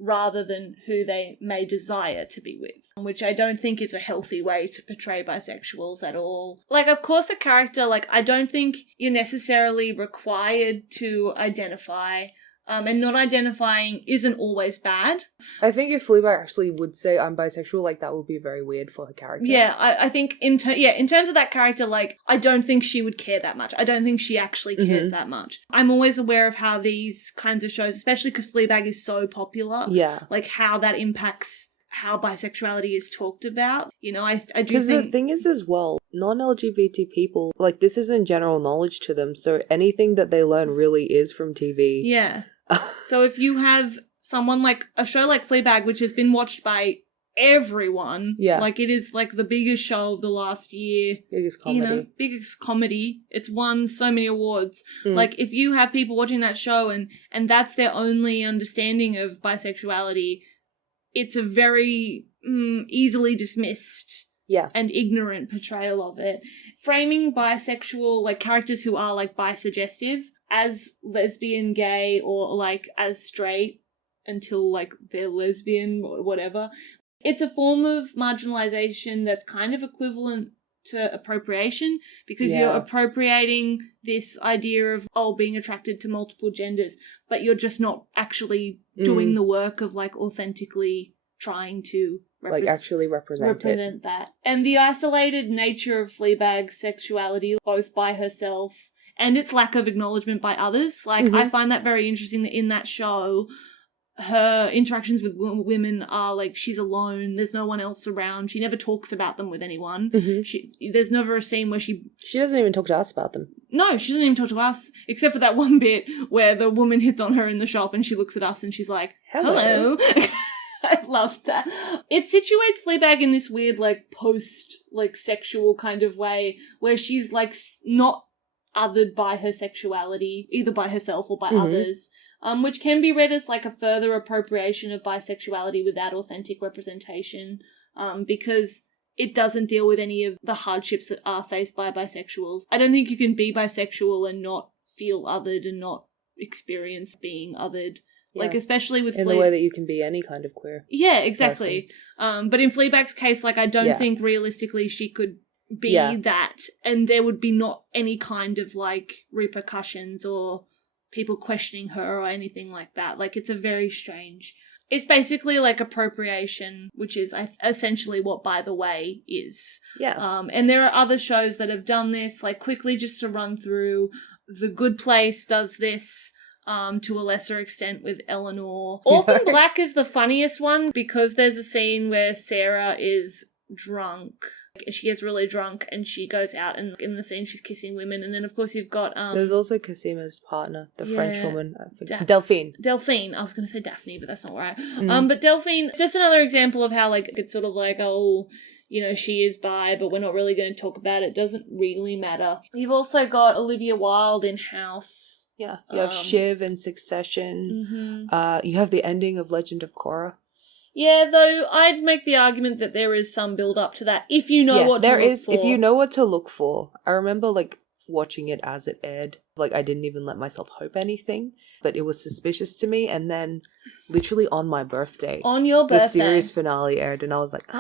rather than who they may desire to be with, which I don't think is a healthy way to portray bisexuals at all. Like, of course, a character, like, I don't think you're necessarily required to identify, and not identifying isn't always bad. I think if Fleabag actually would say I'm bisexual, like, that would be very weird for her character. Yeah, I think in terms of that character, like, I don't think she would care that much. I don't think she actually cares that much. I'm always aware of how these kinds of shows, especially because Fleabag is so popular, like, how that impacts how bisexuality is talked about. You know, I do think... Because the thing is as well, non-LGBT people, like, this isn't general knowledge to them, so anything that they learn really is from TV. Yeah. So if you have someone like a show like Fleabag, which has been watched by everyone, like, it is, like, the biggest show of the last year. Biggest comedy. You know, biggest comedy. It's won so many awards. Like, if you have people watching that show and that's their only understanding of bisexuality, it's a very easily dismissed and ignorant portrayal of it. Framing bisexual, like, characters who are, like, bisuggestive as lesbian, gay, or, like, as straight until, like, they're lesbian or whatever. It's a form of marginalization that's kind of equivalent to appropriation, because you're appropriating this idea of, being attracted to multiple genders, but you're just not actually doing the work of, like, authentically trying to actually represent that. And the isolated nature of Fleabag's sexuality, both by herself and its lack of acknowledgement by others. Like, I find that very interesting that in that show, her interactions with women are, like, she's alone, there's no one else around, she never talks about them with anyone. There's never a scene where she doesn't even talk to us about them. No, she doesn't even talk to us, except for that one bit where the woman hits on her in the shop and she looks at us and she's like, hello. I loved that. It situates Fleabag in this weird, like, post, like, sexual kind of way where she's, like, not othered by her sexuality, either by herself or by others, which can be read as, like, a further appropriation of bisexuality without authentic representation, because it doesn't deal with any of the hardships that are faced by bisexuals. I don't think you can be bisexual and not feel othered and not experience being othered. Like, especially with in the way that you can be any kind of queer. Yeah, exactly. But in Fleabag's case, like, I don't think realistically she could be that, and there would be not any kind of, like, repercussions or people questioning her or anything like that. Like, it's a very strange It's basically like appropriation, which is essentially what By the Way is. Yeah. And there are other shows that have done this, like quickly just to run through. The Good Place does this to a lesser extent with Eleanor. Orphan Black is the funniest one because there's a scene where Sarah is drunk. She gets really drunk and she goes out, and in the scene she's kissing women. And then of course you've got there's also Casima's partner, the French woman, I think. Delphine. I was going to say Daphne, but that's not right. But Delphine, just another example of how like it's sort of like, oh, you know, she is bi, but we're not really going to talk about it. It doesn't really matter. You've also got Olivia Wilde in House. Yeah, you have Shiv in Succession. You have the ending of Legend of Korra. Yeah, though I'd make the argument that there is some build up to that if you know what to look for. If you know what to look for. I remember like watching it as it aired. Like I didn't even let myself hope anything, but it was suspicious to me. And then literally on my birthday, the series finale aired, and I was like,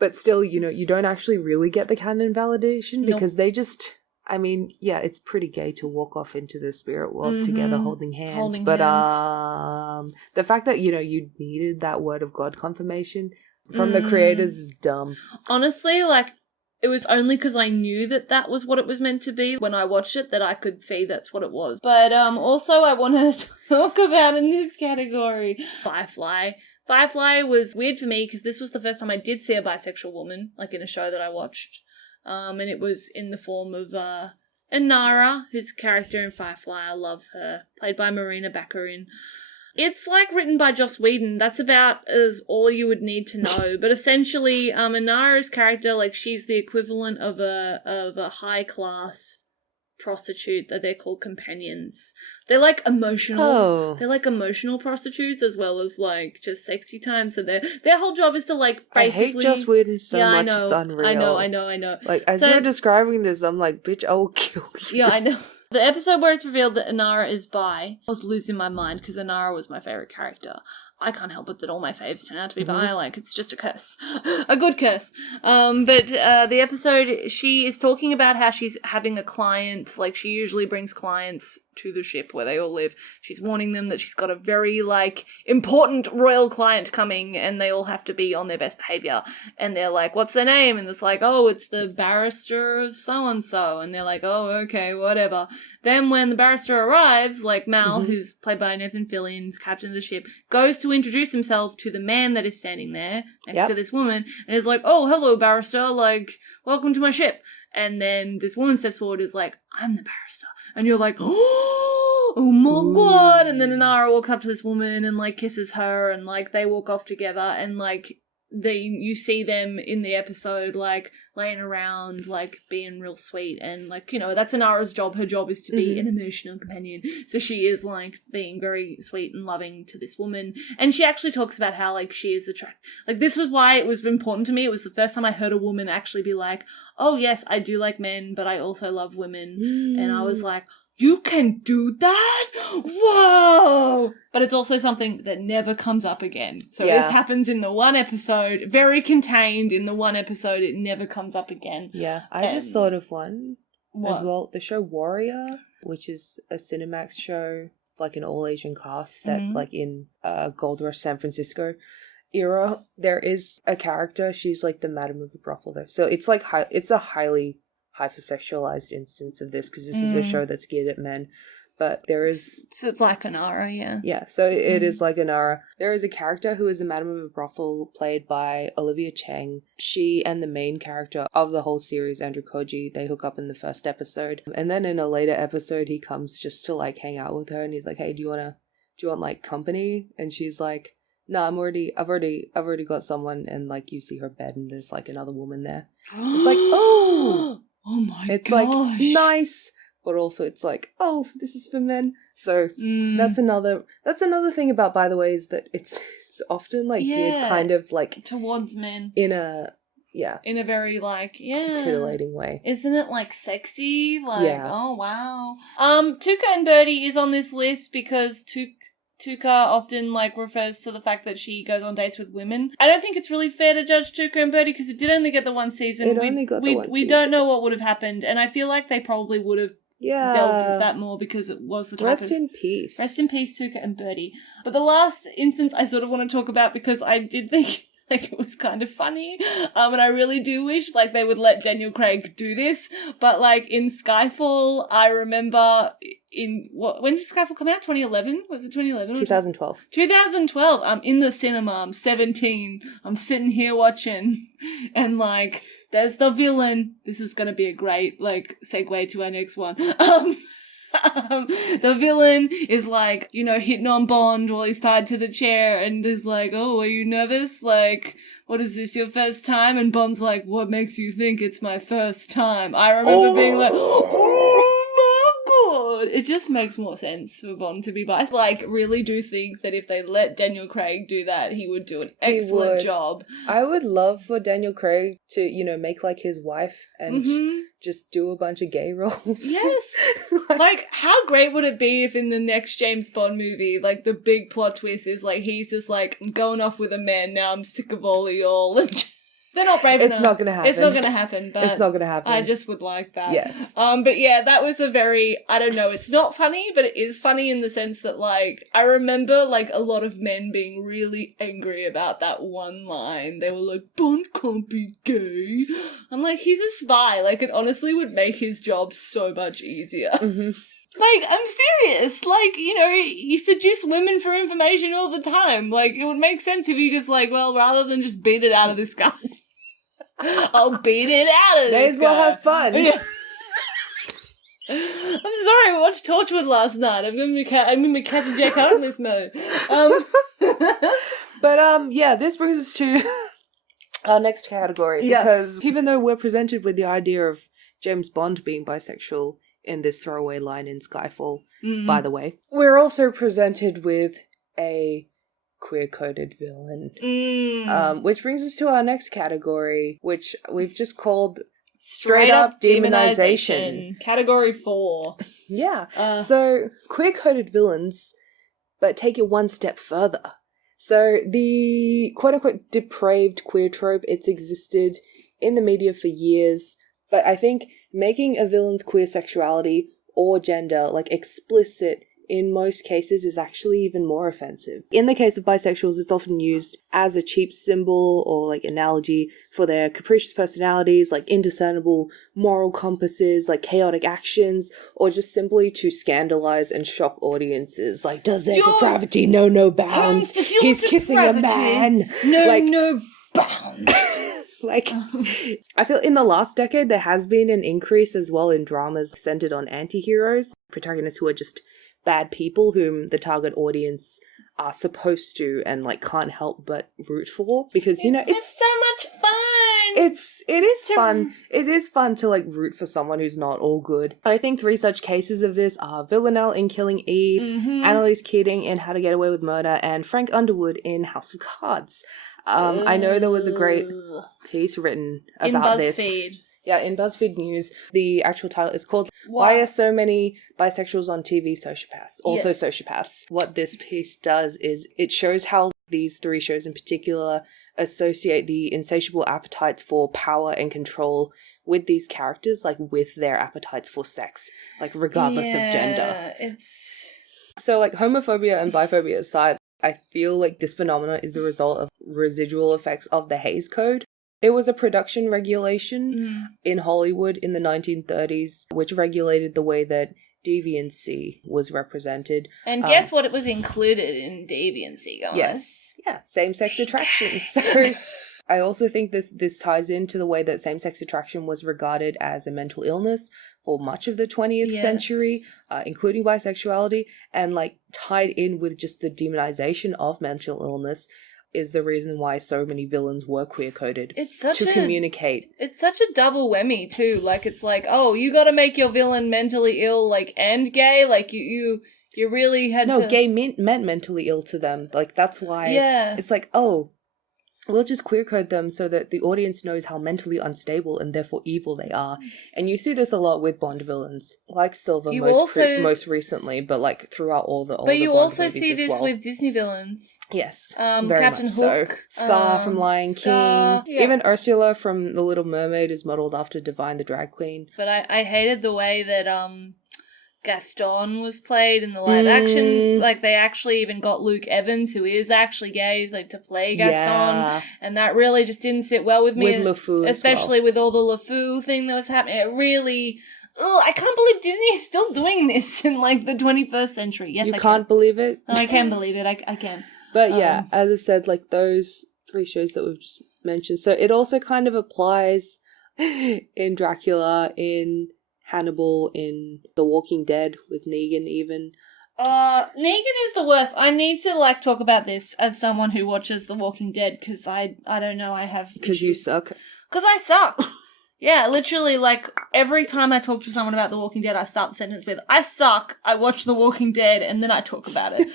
but still, you know, you don't actually really get the canon validation because they just, I mean, yeah, it's pretty gay to walk off into the spirit world together holding hands. The fact that, you know, you needed that word of God confirmation from the creators is dumb. Honestly, like, it was only because I knew that was what it was meant to be when I watched it that I could see that's what it was. But also I want to talk about in this category Firefly. Firefly was weird for me because this was the first time I did see a bisexual woman, like in a show that I watched. And it was in the form of Inara, who's a character in Firefly. I love her. Played by Marina Baccarin. It's like written by Joss Whedon. That's about as all you would need to know. But essentially, Inara's character, like she's the equivalent of a high class prostitute that they're called companions. They're like emotional. They're like emotional prostitutes as well as like just sexy time. So their whole job is to like basically. I hate Joss Whedon so much. It's unreal. I know. Like as you're describing this, I'm like, bitch, I will kill you. Yeah, I know. The episode where it's revealed that Inara is bi, I was losing my mind because Inara was my favorite character. I can't help it that all my faves turn out to be bi. Like, it's just a curse. A good curse. But the episode, she is talking about how she's having a client. Like, she usually brings clients to the ship where they all live. She's warning them that she's got a very, like, important royal client coming and they all have to be on their best behavior. And they're like, what's their name? And it's like, oh, it's the barrister of so-and-so. And they're like, oh, okay, whatever. Then when the barrister arrives, like Mal, who's played by Nathan Fillion, captain of the ship, goes to introduce himself to the man that is standing there next to this woman and is like, oh, hello, barrister, like, welcome to my ship. And then this woman steps forward and is like, I'm the barrister. And you're like, oh my God. And then Inara walks up to this woman and like kisses her and like they walk off together and like you see them in the episode like laying around like being real sweet and like, you know, that's Inara's job. Her job is to be an emotional companion. So she is like being very sweet and loving to this woman. And she actually talks about how like she is attracted. Like this was why it was important to me. It was the first time I heard a woman actually be like, oh yes, I do like men, but I also love women. And I was like, you can do that? Whoa! But it's also something that never comes up again. So this happens in the one episode, very contained in the one episode, it never comes up again. Yeah, I just thought of one as well. The show Warrior, which is a Cinemax show, like an all-Asian cast set like in Gold Rush San Francisco era. There is a character, she's like the madam of the brothel there. So it's like it's a highly hypersexualized instance of this because this is a show that's geared at men, but there is so it's like Inara. Yeah, so it is like Inara. There is a character who is the madam of a brothel played by Olivia Cheng. She and the main character of the whole series, Andrew Koji, they hook up in the first episode, and then in a later episode he comes just to like hang out with her and he's like, hey, do you want like company? And she's like, no, I've already got someone. And like you see her bed and there's like another woman there. It's like, oh my gosh. It's like nice, but also it's like, oh, this is for men. So that's another thing about By the Way is that it's often like geared kind of like towards men in a very like titillating way. Isn't it like sexy? Like oh wow. Tuka and Birdie is on this list because Tuka often like refers to the fact that she goes on dates with women. I don't think it's really fair to judge Tuka and Birdie because it did only get the one season. We don't know what would have happened, and I feel like they probably would have delved into that more because it was the type Rest in peace. Rest in peace, Tuka and Birdie. But the last instance I sort of want to talk about because I did think like it was kind of funny, and I really do wish like they would let Daniel Craig do this. But like in Skyfall, I remember when did Skyfall come out? 2011? Was it 2011? 2012. 2012. I'm in the cinema. I'm 17. I'm sitting here watching, and like there's the villain. This is gonna be a great like segue to our next one. The villain is like, you know, hitting on Bond while he's tied to the chair and is like, oh, are you nervous? Like, what is this, your first time? And Bond's like, what makes you think it's my first time? I remember being like, oh my god! It just makes more sense for Bond to be bi. Like, really do think that if they let Daniel Craig do that, he would do an excellent job. I would love for Daniel Craig to, you know, make like his wife and just do a bunch of gay roles. Yes. Like, how great would it be if in the next James Bond movie, like, the big plot twist is, like, he's just like, I'm going off with a man now, I'm sick of all of y'all. They're not brave enough. It's not going to happen. It's not going to happen, but it's not going to happen. I just would like that. Yes. But yeah, that was a very, I don't know, it's not funny, but it is funny in the sense that, like, I remember, like, a lot of men being really angry about that one line. They were like, Bond can't be gay. I'm like, he's a spy. Like, it honestly would make his job so much easier. Mm-hmm. Like, I'm serious. Like, you know, you seduce women for information all the time. Like, it would make sense if you just, like, well, rather than just beat it out of this guy, I'll beat it out of May this as well guy. have fun. Yeah. I'm sorry, I watched Torchwood last night. I'm in my Captain Jack Harkness mode. But, yeah, this brings us to our next category. Yes. Because even though we're presented with the idea of James Bond being bisexual in this throwaway line in Skyfall, by the way, we're also presented with a queer-coded villain. Which brings us to our next category, which we've just called straight up demonization. Category 4. Yeah. So, queer-coded villains, but take it one step further. So, the quote-unquote depraved queer trope, it's existed in the media for years, but I think making a villain's queer sexuality or gender, like, explicit in most cases is actually even more offensive. In the case of bisexuals, it's often used as a cheap symbol or, like, analogy for their capricious personalities, like indiscernible moral compasses, like chaotic actions, or just simply to scandalize and shock audiences. Like, does their depravity know no bounds? He's kissing a man! No bounds! Like, I feel in the last decade there has been an increase as well in dramas centered on anti-heroes, protagonists who are just bad people whom the target audience are supposed to and, like, can't help but root for, because, you know, it's so much fun! It is fun. It is fun to, like, root for someone who's not all good. I think 3 such cases of this are Villanelle in Killing Eve, Annalise Keating in How to Get Away with Murder, and Frank Underwood in House of Cards. I know there was a great piece written about this. Yeah, in BuzzFeed News, the actual title is called Why Are So Many Bisexuals on TV Sociopaths? Also Sociopaths. What this piece does is it shows how these 3 shows in particular associate the insatiable appetites for power and control with these characters, like, with their appetites for sex, like, regardless of gender. So, like, homophobia and biphobia aside, I feel like this phenomenon is the result of residual effects of the Hays Code. It was a production regulation in Hollywood in the 1930s, which regulated the way that deviancy was represented. And guess what? It was included in deviancy, guys. Yes. Yeah, same-sex attraction. So I also think this ties into the way that same-sex attraction was regarded as a mental illness for much of the 20th century, including bisexuality, and, like, tied in with just the demonization of mental illness is the reason why so many villains were queer-coded to communicate. It's such a double whammy, too. Like, it's like, oh, you gotta make your villain mentally ill, like, and gay? Like, you really had to... No, gay meant mentally ill to them. Like, that's why it's like, oh, we'll just queer code them so that the audience knows how mentally unstable and therefore evil they are. And you see this a lot with Bond villains, like Silver most recently, but, like, throughout all the But you Bond also movies see as this well. with Disney villains. Yes, very Captain Hook, so. Scar from Lion King. Even Ursula from The Little Mermaid is modelled after Divine the Drag Queen. But I hated the way that Gaston was played in the live action. Like, they actually even got Luke Evans, who is actually gay, like, to play Gaston, and that really just didn't sit well with me. With LeFou, especially with all the LeFou thing that was happening. It really... Oh, I can't believe Disney is still doing this in, like, the 21st century. Yes, I can't believe it? No, I can believe it. I can. But yeah, as I've said, like, those 3 shows that we've just mentioned. So it also kind of applies in Dracula, in Hannibal, in The Walking Dead with Negan even. Negan is the worst. I need to, like, talk about this as someone who watches The Walking Dead, because I don't know, I have Because you suck. Because I suck. Yeah, literally, like, every time I talk to someone about The Walking Dead, I start the sentence with, I suck, I watch The Walking Dead, and then I talk about it.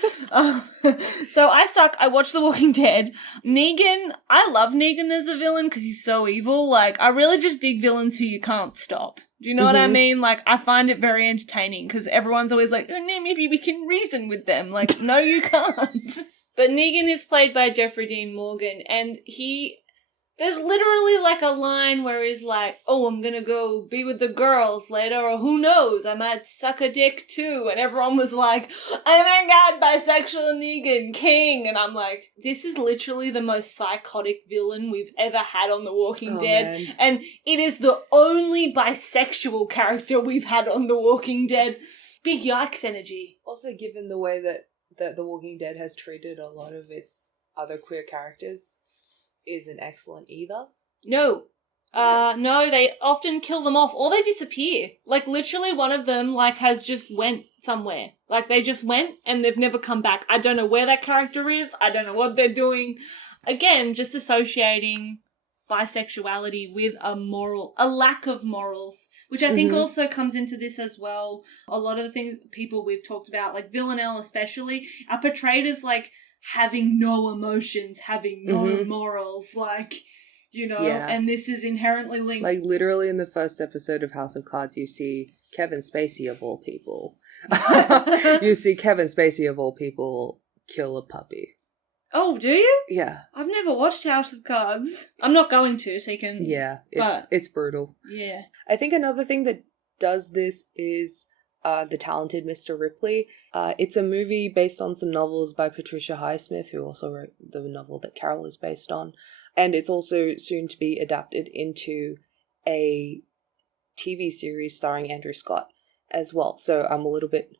So, I suck, I watch The Walking Dead. Negan, I love Negan as a villain because he's so evil. Like, I really just dig villains who you can't stop. Do you know what I mean? Like, I find it very entertaining because everyone's always like, oh, no, maybe we can reason with them. Like, no, you can't. But Negan is played by Jeffrey Dean Morgan, and there's literally, like, a line where he's like, oh, I'm gonna go be with the girls later, or who knows, I might suck a dick too. And everyone was like, oh my god, bisexual Negan, king. And I'm like, this is literally the most psychotic villain we've ever had on The Walking Dead. Man. And it is the only bisexual character we've had on The Walking Dead. Big yikes energy. Also, given the way that The Walking Dead has treated a lot of its other queer characters, isn't excellent either. No, they often kill them off or they disappear. Like, literally one of them, like, has just went somewhere. Like, they just went and they've never come back. I don't know where that character is. I don't know what they're doing. Again, just associating bisexuality with a lack of morals, which I think also comes into this as well. A lot of the things people we've talked about, like Villanelle especially, are portrayed as, like, having no emotions, having no morals, like, you know, and this is inherently linked. Like, literally in the first episode of House of Cards, you see Kevin Spacey, of all people. You see Kevin Spacey, of all people, kill a puppy. Oh, do you? Yeah. I've never watched House of Cards. I'm not going to, so you can... Yeah, it's brutal. Yeah. I think another thing that does this is... The Talented Mr. Ripley. It's a movie based on some novels by Patricia Highsmith, who also wrote the novel that Carol is based on. And it's also soon to be adapted into a TV series starring Andrew Scott as well. So I'm a little bit...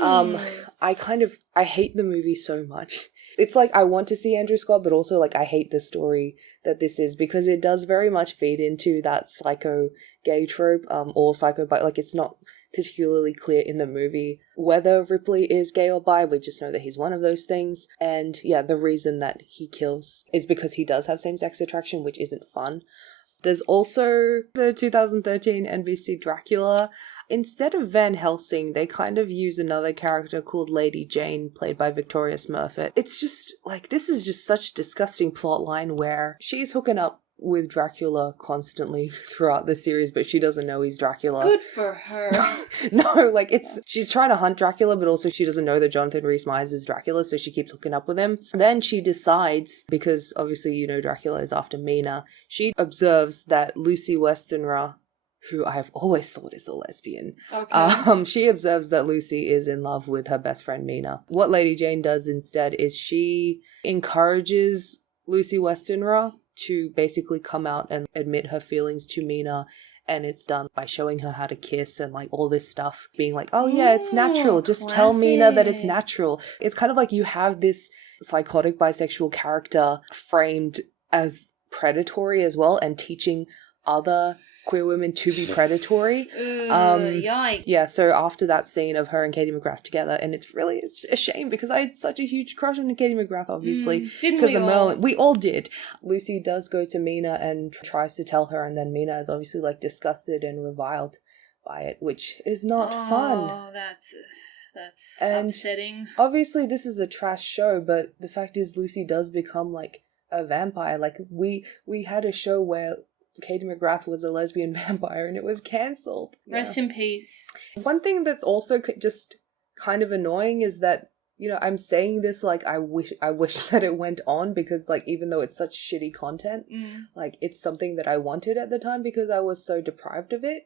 I hate the movie so much. It's like I want to see Andrew Scott, but also like I hate the story that this is, because it does very much feed into that psycho gay trope, or psycho, but like it's not particularly clear in the movie whether Ripley is gay or bi. We just know that he's one of those things. And yeah, the reason that he kills is because he does have same-sex attraction, which isn't fun. There's also the 2013 NBC Dracula. Instead of Van Helsing, they kind of use another character called Lady Jane, played by Victoria Smurfit. It's just, like, this is just such a disgusting plot line where she's hooking up with Dracula constantly throughout the series, but she doesn't know he's Dracula. Good for her. No, like, she's trying to hunt Dracula, but also she doesn't know that Jonathan Rhys-Meyers is Dracula, so she keeps hooking up with him. Then she decides, because obviously, you know, Dracula is after Mina, she observes that Lucy Westenra, who I've always thought is a lesbian. Okay. She observes that Lucy is in love with her best friend Mina. What Lady Jane does instead is she encourages Lucy Westenra to basically come out and admit her feelings to Mina, and it's done by showing her how to kiss and like all this stuff, being like, oh yeah, it's natural, just classic. Tell Mina that it's natural. It's kind of like you have this psychotic bisexual character framed as predatory as well, and teaching other queer women to be predatory. Yikes. Yeah, so after that scene of her and Katie McGrath together, and it's a shame because I had such a huge crush on Katie McGrath, obviously. Didn't we all? Merlin, we all did. Lucy does go to Mina and tries to tell her, and then Mina is obviously like disgusted and reviled by it, which is not fun. Oh, that's upsetting. Obviously this is a trash show, but the fact is Lucy does become like a vampire. Like we had a show where Katie McGrath was a lesbian vampire and it was cancelled. Rest in peace. One thing that's also just kind of annoying is that I'm saying this like I wish that it went on, because like even though it's such shitty content, like it's something that I wanted at the time because I was so deprived of it.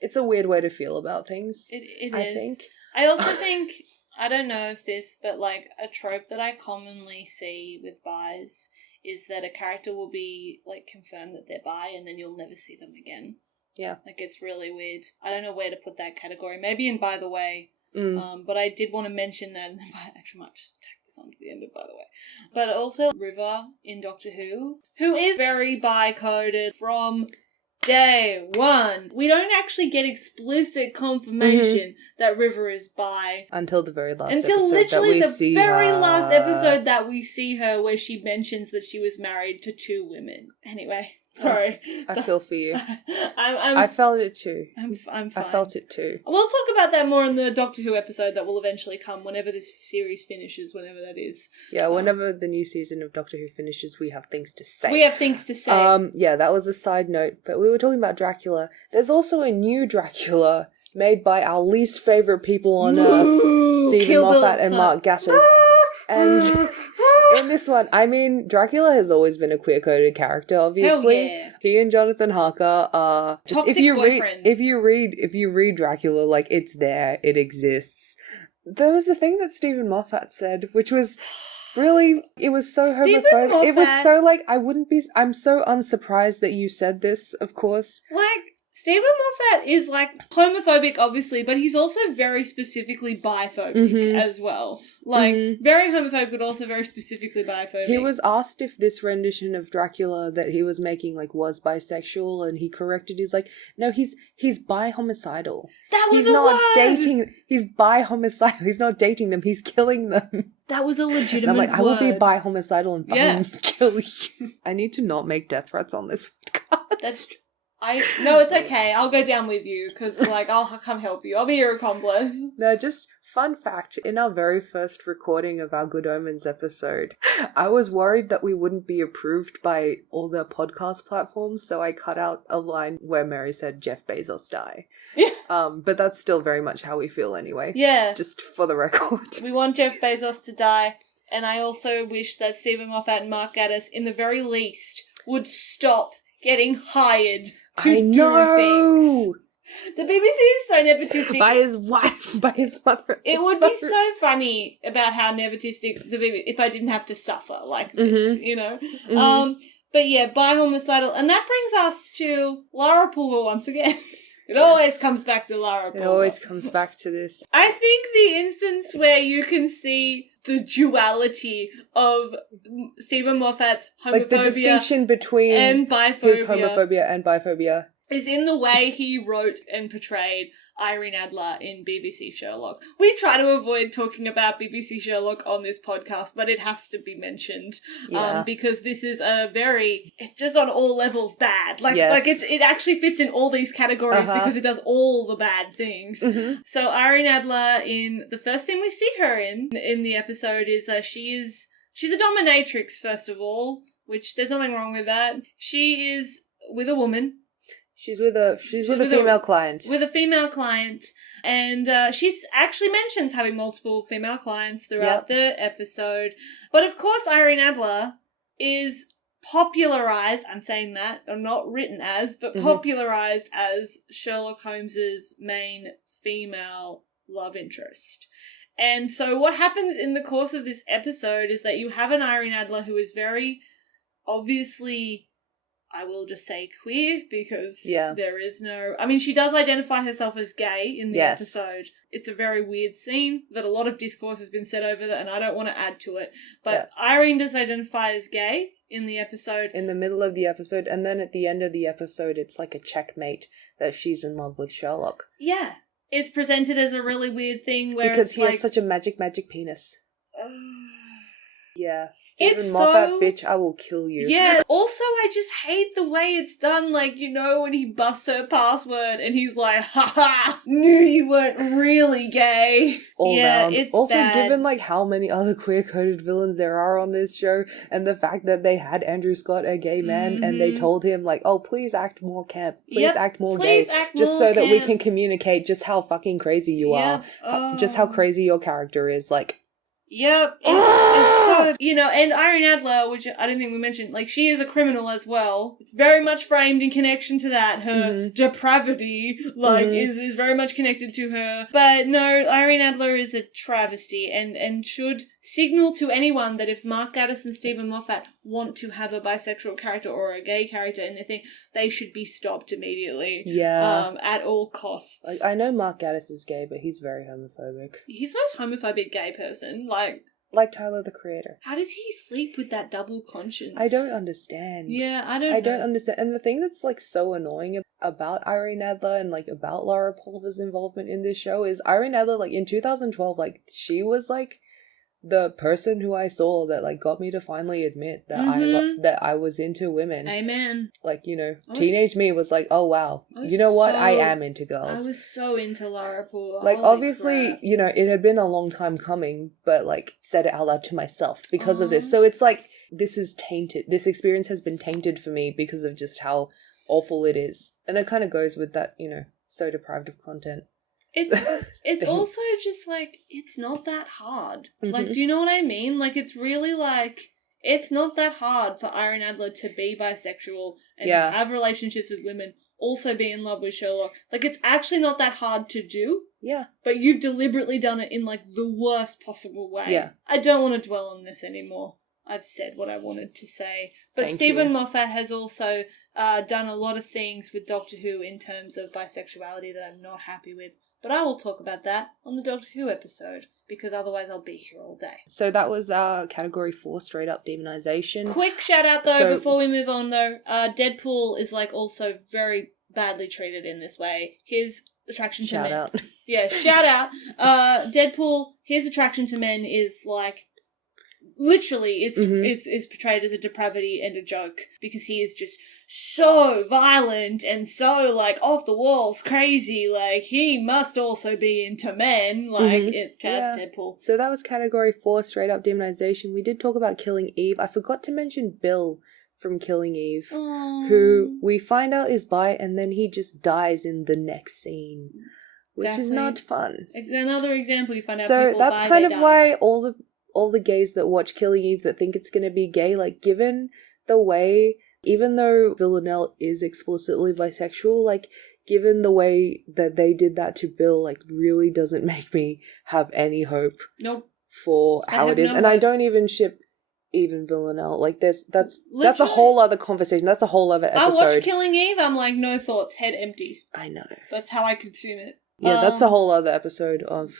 It's a weird way to feel about things. It I is. think. I also think, I don't know if this, but like a trope that I commonly see with bis is that a character will be like confirmed that they're bi and then you'll never see them again. Yeah. Like it's really weird. I don't know where to put that category. Maybe in By the Way. But I did want to mention that, and I actually might just tack this on to the end of By the Way. But also River in Doctor Who is very bi-coded from day one. We don't actually get explicit confirmation that River is bi until the very last until episode literally that we the see very her. last episode that we see her, where she mentions that she was married to 2 women. Anyway. Sorry. I feel for you. I'm I felt it too. I'm fine. I felt it too. We'll talk about that more in the Doctor Who episode that will eventually come whenever this series finishes, whenever that is. Yeah, whenever the new season of Doctor Who finishes, we have things to say. We have things to say. Yeah, that was a side note, but we were talking about Dracula. There's also a new Dracula made by our least favourite people on Earth, Stephen Moffat and Mark Gatiss. And in this one, I mean, Dracula has always been a queer-coded character, obviously. Hell yeah. He and Jonathan Harker are just Toxic if you boyfriends. read Dracula, like it's there, it exists. There was a thing that Stephen Moffat said, which was really, it was so homophobic. It was so like, I'm so unsurprised that you said this, of course. Like, Stephen Moffat is like homophobic, obviously, but he's also very specifically biphobic as well. Like, very homophobic, but also very specifically biphobic. He was asked if this rendition of Dracula that he was making like was bisexual, and he corrected. He's like, no, he's bi-homicidal. That was He's bi-homicidal. He's not dating them. He's killing them. That was a legitimate I'm like, word. I will be bi-homicidal and fucking kill you. I need to not make death threats on this podcast. No, it's okay. I'll go down with you, because, like, I'll come help you. I'll be your accomplice. No, just fun fact. In our very first recording of our Good Omens episode, I was worried that we wouldn't be approved by all the podcast platforms, so I cut out a line where Mary said, Jeff Bezos die. Yeah. But that's still very much how we feel anyway. Yeah. Just for the record. We want Jeff Bezos to die, and I also wish that Stephen Moffat and Mark Gatiss, in the very least, would stop getting hired to do things. The BBC is so nepotistic. By his wife, by his mother. It would be so funny about how nepotistic the BBC, if I didn't have to suffer like this, you know. But yeah, bi-homicidal. And that brings us to Lara Pulver once again. It always comes back to Lara Pulver. It always comes back to this. I think the instance where you can see the duality of Stephen Moffat's homophobia, like the distinction between and biphobia, his homophobia and biphobia, is in the way he wrote and portrayed Irene Adler in BBC Sherlock. We try to avoid talking about BBC Sherlock on this podcast, but it has to be mentioned because this is it's just on all levels bad. Like it actually fits in all these categories because it does all the bad things. So Irene Adler, in the first thing we see her in the episode, is she's a dominatrix, first of all, which there's nothing wrong with that. She is with a woman. She's with a female client. With a female client. And she actually mentions having multiple female clients throughout the episode. But of course, Irene Adler is popularized, I'm saying that, or not written as, but popularized as Sherlock Holmes's main female love interest. And so what happens in the course of this episode is that you have an Irene Adler who is very obviously, I will just say queer, because there is no... I mean, she does identify herself as gay in the episode. It's a very weird scene that a lot of discourse has been said over that, and I don't want to add to it. But Irene does identify as gay in the episode. In the middle of the episode, and then at the end of the episode, it's like a checkmate that she's in love with Sherlock. Yeah. It's presented as a really weird thing where because he has such a magic penis. Yeah, Stephen Moffat, bitch, I will kill you. Yeah, also I just hate the way it's done, like, you know, when he busts her password and he's like, haha, knew you weren't really gay. All round. It's also, bad. given, like, how many other queer-coded villains there are on this show, and the fact that they had Andrew Scott, a gay man, and they told him, like, oh, please act more camp, please act more gay, just so that we can communicate just how fucking crazy you are, just how crazy your character is, like... Yep. It's so, you know, and Irene Adler, which I don't think we mentioned, like, she is a criminal as well. It's very much framed in connection to that. Her depravity, like, is very much connected to her. But no, Irene Adler is a travesty and should signal to anyone that if Mark Gatiss and Stephen Moffat want to have a bisexual character or a gay character in their thing, they should be stopped immediately. Yeah. At all costs. Like, I know Mark Gatiss is gay, but he's very homophobic. He's the most homophobic gay person. Like Tyler, the Creator. How does he sleep with that double conscience? I don't understand. Yeah, I don't understand. And the thing that's, like, so annoying about Irene Adler and, like, about Laura Pulver's involvement in this show is Irene Adler, like, in 2012, like, she was, like, the person who I saw that, like, got me to finally admit that that I was into women. Amen. Like, you know, teenage me was like, oh wow, you know what? I am into girls. I was so into Laura Pulver. Like, obviously, you know, it had been a long time coming, but, like, said it out loud to myself because of this. So it's like, this is tainted. This experience has been tainted for me because of just how awful it is. And it kind of goes with that, you know, so deprived of content. It's also just, like, it's not that hard. Like, do you know what I mean? Like, it's really, like, it's not that hard for Irene Adler to be bisexual and have relationships with women, also be in love with Sherlock. Like, it's actually not that hard to do. Yeah. But you've deliberately done it in, like, the worst possible way. Yeah. I don't want to dwell on this anymore. I've said what I wanted to say. But Stephen Moffat has also done a lot of things with Doctor Who in terms of bisexuality that I'm not happy with. But I will talk about that on the Doctor Who episode, because otherwise I'll be here all day. So that was category 4, straight up demonization. Quick shout out though, before we move on though, Deadpool is, like, also very badly treated in this way. His attraction to men. Shout out. Yeah, shout out. Deadpool, his attraction to men is, like, literally, it's portrayed as a depravity and a joke, because he is just so violent and so, like, off the walls crazy. Like, he must also be into men. Like, it's Deadpool. So that was category 4, straight up demonization. We did talk about Killing Eve. I forgot to mention Bill from Killing Eve, who we find out is bi, and then he just dies in the next scene, which is not fun. Another example, you find out so people that's bi, kind of die. why all the gays that watch Killing Eve that think it's going to be gay, like, given the way, even though Villanelle is explicitly bisexual, like, given the way that they did that to Bill, like, really doesn't make me have any hope for how it is. And I don't even ship even Villanelle. Like, that's a whole other conversation. That's a whole other episode. I watch Killing Eve, I'm like, no thoughts, head empty. I know. That's how I consume it. Yeah, that's a whole other episode of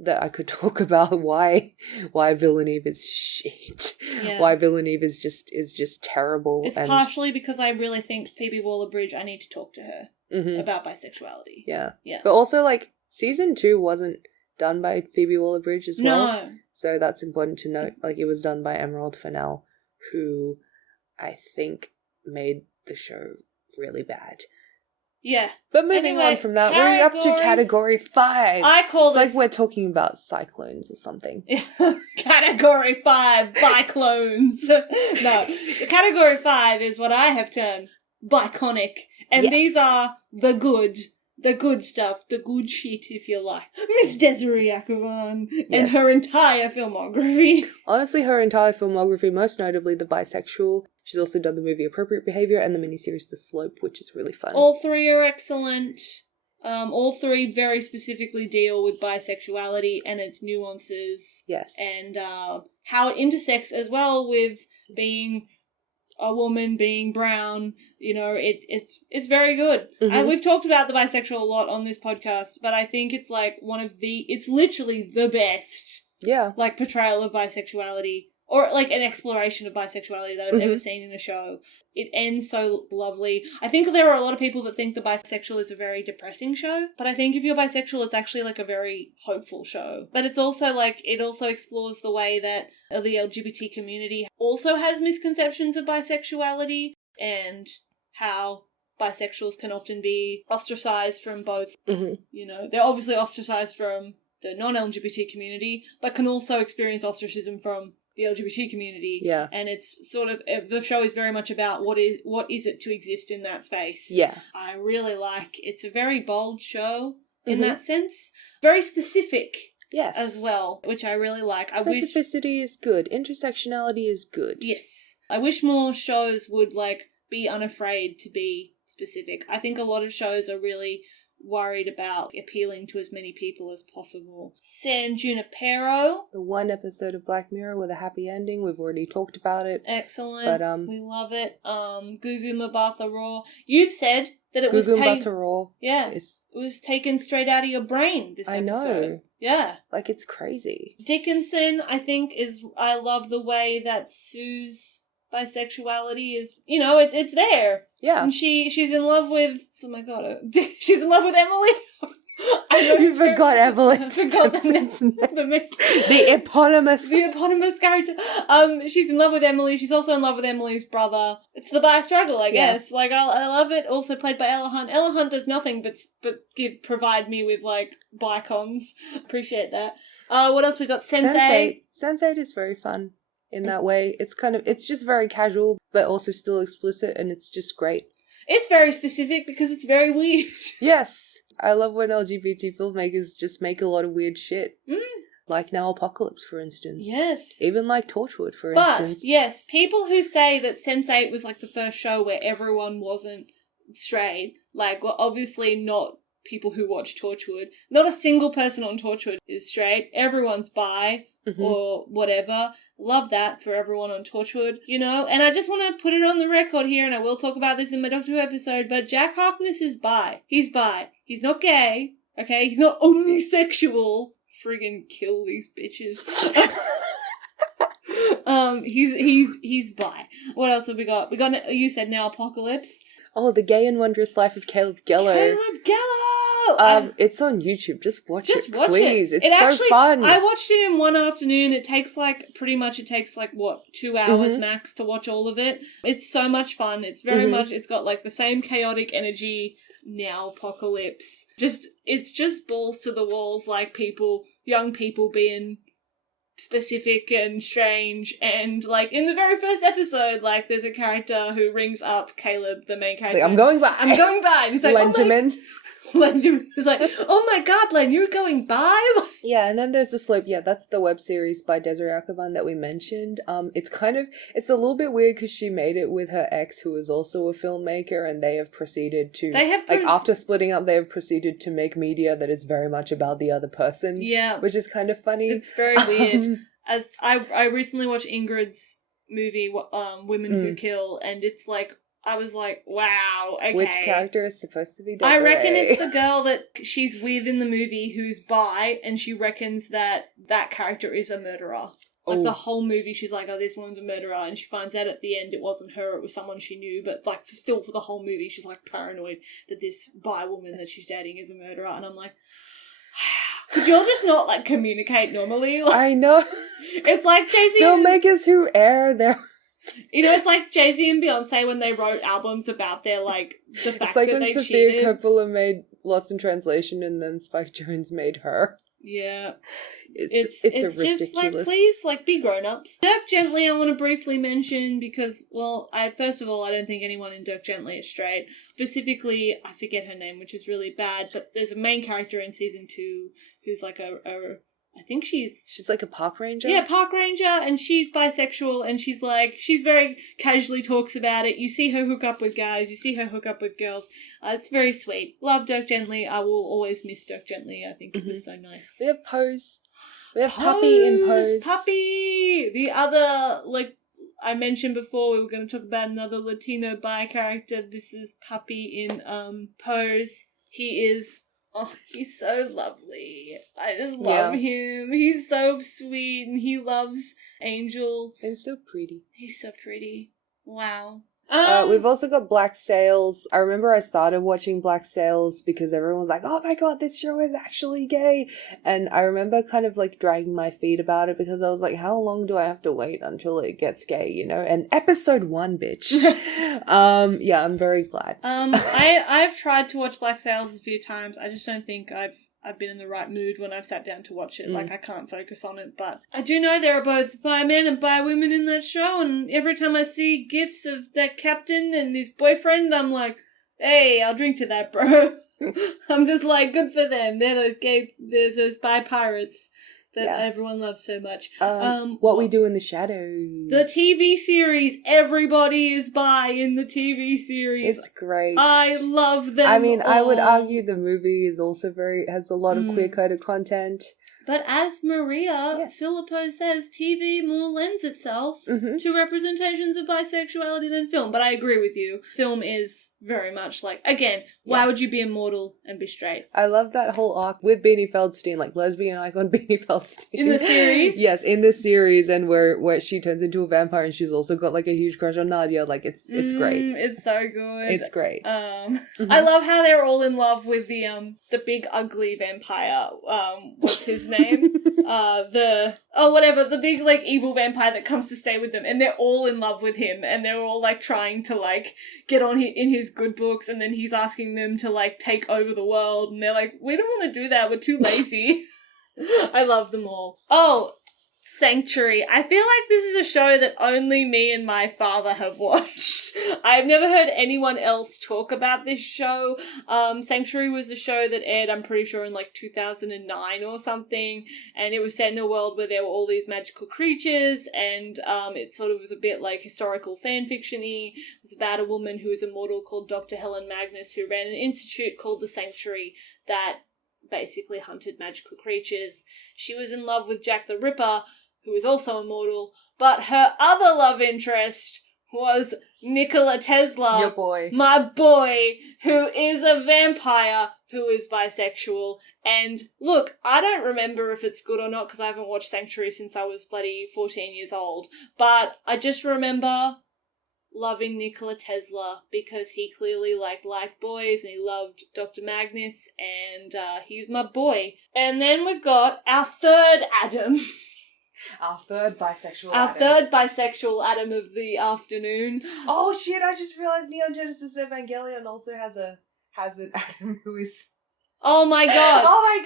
that I could talk about why Villaneve is shit. Yeah. Why Villaneve is just terrible. It's partially because I really think Phoebe Waller-Bridge, I need to talk to her about bisexuality. Yeah. Yeah. But also, like, season 2 wasn't done by Phoebe Waller-Bridge as well. No. So that's important to note. Like, it was done by Emerald Fennell, who I think made the show really bad. Yeah. But moving on from that, we're up to category 5. I call this... like we're talking about cyclones or something. Category 5, biclones. No. Category 5 is what I have termed biconic. And these are the good stuff, the good shit, if you like. Miss Desiree Akhavan and her entire filmography. Honestly, her entire filmography, most notably The Bisexual. She's also done the movie Appropriate Behavior and the miniseries The Slope, which is really fun. All 3 are excellent. All 3 very specifically deal with bisexuality and its nuances. Yes. And how it intersects as well with being a woman, being brown. You know, it's very good. And we've talked about the bisexual a lot on this podcast, but I think it's like it's literally the best, like, portrayal of bisexuality, or like an exploration of bisexuality that I've ever seen in a show. It ends so lovely. I think there are a lot of people that think The Bisexual is a very depressing show, but I think if you're bisexual, it's actually, like, a very hopeful show. But it's also, like, it also explores the way that the LGBT community also has misconceptions of bisexuality, and how bisexuals can often be ostracized from both. You know, they're obviously ostracized from the non-LGBT community, but can also experience ostracism from the LGBT community. Yeah. And it's sort of, the show is very much about what is it to exist in that space. Yeah. I really like, it's a very bold show in that sense. Very specific. Yes. as well, which I really like. Specificity is good. Intersectionality is good. Yes. I wish more shows would, like, be unafraid to be specific. I think a lot of shows are really worried about appealing to as many people as possible. San Junipero. The one episode of Black Mirror with a happy ending. We've already talked about it. Excellent. But we love it. Gugu Mbatha Raw. You've said that it was Gugu Mbatha Raw. Yeah. It was taken straight out of your brain this episode. I know. Yeah. Like, it's crazy. Dickinson, I think, I love the way that Sue's bisexuality is, it's there. Yeah. And she's in love with, oh my god, she's in love with Emily. You forgot Evelyn. I forgot the eponymous. The eponymous character. She's in love with Emily. She's also in love with Emily's brother. It's the bi struggle, I guess. Like, I love it. Also played by Ella Hunt. Ella Hunt does nothing but provide me with, like, Bygones. Appreciate that. What else we got? Sense8. Sense8 is very fun in that way. It's just very casual, but also still explicit, and it's just great. It's very specific because it's very weird. Yes. I love when LGBT filmmakers just make a lot of weird shit. Like Now Apocalypse, for instance. Yes. Even like Torchwood, for instance. But, yes, people who say that Sense8 was like the first show where everyone wasn't straight, like, well, obviously not people who watch Torchwood. Not a single person on Torchwood is straight. Everyone's bi or whatever. Love that for everyone on Torchwood, And I just want to put it on the record here, and I will talk about this in my Doctor Who episode, but Jack Harkness is bi. He's bi. He's not gay, okay? He's not omnisexual. Friggin' kill these bitches. He's bi. What else have we got? You said Now Apocalypse. Oh, The Gay and Wondrous Life of Caleb Gello. Caleb Gello! It's on YouTube. Just watch it, Please. please. It's so fun. I watched it in one afternoon. It takes 2 hours max to watch all of it. It's so much fun. It's very much, it's got like the same chaotic energy. Now Apocalypse. It's just balls to the walls, like young people being specific and strange, and like in the very first episode, like there's a character who rings up Caleb, the main character. Like, I'm going by. And he's like, Lenjamin. Lenjamin is like, oh my god, Len, you're going by? Yeah, and then there's The Slope. Yeah, that's the web series by Desiree Akhavan that we mentioned. It's a little bit weird because she made it with her ex, who is also a filmmaker, and they have proceeded to, after splitting up, they have proceeded to make media that is very much about the other person. Yeah. Which is kind of funny. It's very weird. As I recently watched Ingrid's movie, Women Who Kill, and it's like, I was like, wow, okay. Which character is supposed to be Desiree? I reckon it's the girl that she's with in the movie who's bi, and she reckons that character is a murderer. Like, the whole movie, she's like, oh, this woman's a murderer, and she finds out at the end it wasn't her, it was someone she knew, but, like, still for the whole movie, she's, like, paranoid that this bi woman that she's dating is a murderer, and I'm like, could you all just not, like, communicate normally? Like, I know. It's like Jay-Z... Filmmakers who air their... it's like Jay-Z and Beyonce when they wrote albums about their, like, the fact that they cheated. It's like when Sophia Coppola made Lost in Translation and then Spike Jonze made Her. Yeah. It's a ridiculous... just like, please, like, be grown-ups. Dirk Gently I want to briefly mention because, well, first of all, I don't think anyone in Dirk Gently is straight. Specifically, I forget her name, which is really bad, but there's a main character in season 2 who's like I think she's like a park ranger? Yeah, park ranger, and she's bisexual, and she's very casually talks about it. You see her hook up with guys, you see her hook up with girls. It's very sweet. Love Dirk Gently. I will always miss Dirk Gently. I think it was so nice. We have Pose. We have Puppy in Pose. Puppy! The other, like I mentioned before, we were going to talk about another Latino bi character. This is Puppy in Pose. He is... Oh, he's so lovely. I just love him. He's so sweet, and he loves Angel. And so pretty. He's so pretty. Wow. We've also got Black Sails. I remember I started watching Black Sails because everyone was like, oh my god, this show is actually gay. And I remember kind of like dragging my feet about it because I was like, how long do I have to wait until it gets gay, And episode 1, bitch. Yeah, I'm very glad. I've tried to watch Black Sails a few times. I just don't think I've been in the right mood when I've sat down to watch it. Like, I can't focus on it. But I do know there are both bi men and bi women in that show, and every time I see gifs of that captain and his boyfriend, I'm like, hey, I'll drink to that, bro. I'm just like, good for them. There's those bi pirates that everyone loves so much. What We Do in the Shadows. The TV series. Everybody is bi in the TV series. It's great. I love them. I mean, I would argue the movie is also has a lot of queer-coded content. But as Maria Filippo says, TV more lends itself to representations of bisexuality than film. But I agree with you. Film is very much like, again, why would you be immortal and be straight? I love that whole arc with Beanie Feldstein, like lesbian icon Beanie Feldstein. In the series? Yes, in the series, and where she turns into a vampire and she's also got like a huge crush on Nadia. Like, it's great. It's so good. It's great. I love how they're all in love with the big ugly vampire. What's his name? The big like evil vampire that comes to stay with them, and they're all in love with him, and they're all like trying to like get on in his good books, and then he's asking them to like take over the world, and they're like, we don't want to do that, we're too lazy. I love them all. Oh, Sanctuary. I feel like this is a show that only me and my father have watched. I've never heard anyone else talk about this show. Sanctuary was a show that aired, I'm pretty sure, in like 2009 or something, and it was set in a world where there were all these magical creatures, and it sort of was a bit like historical fan fiction-y. It was about a woman who was immortal called Dr. Helen Magnus, who ran an institute called the Sanctuary that basically hunted magical creatures. She was in love with Jack the Ripper, who is also immortal, but her other love interest was Nikola Tesla. Your boy. My boy, who is a vampire, who is bisexual. And look, I don't remember if it's good or not because I haven't watched Sanctuary since I was bloody 14 years old, but I just remember loving Nikola Tesla because he clearly liked boys and he loved Dr. Magnus, and he's my boy. And then we've got our third Adam. Our third bisexual Our Adam. third bisexual Adam of the afternoon. Oh shit, I just realised Neon Genesis Evangelion also has an Adam who is... Oh my god. Oh my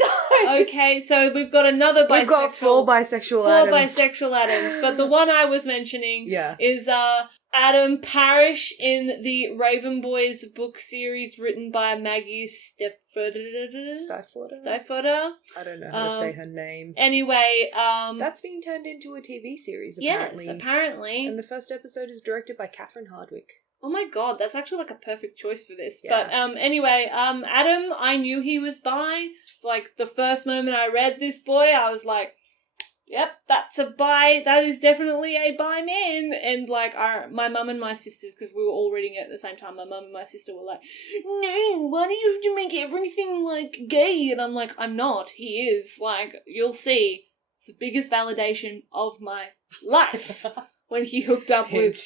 god. Okay, so we've got another bisexual. We've got four bisexual Adams. Four bisexual Adams, but the one I was mentioning is Adam Parrish in the Raven Boys book series written by Maggie Stiefvater. I don't know how to say her name. Anyway, that's being turned into a TV series, apparently. Yes, apparently. And the first episode is directed by Catherine Hardwicke. Oh my god, that's actually like a perfect choice for this. Yeah. But anyway, Adam, I knew he was bi. Like the first moment I read this boy, I was like, yep, that's a bi. That is definitely a bi man. And like my mum and my sisters, because we were all reading it at the same time, my mum and my sister were like, no, why do you have to make everything like gay? And I'm like, I'm not. He is. Like, you'll see. It's the biggest validation of my life when he hooked up with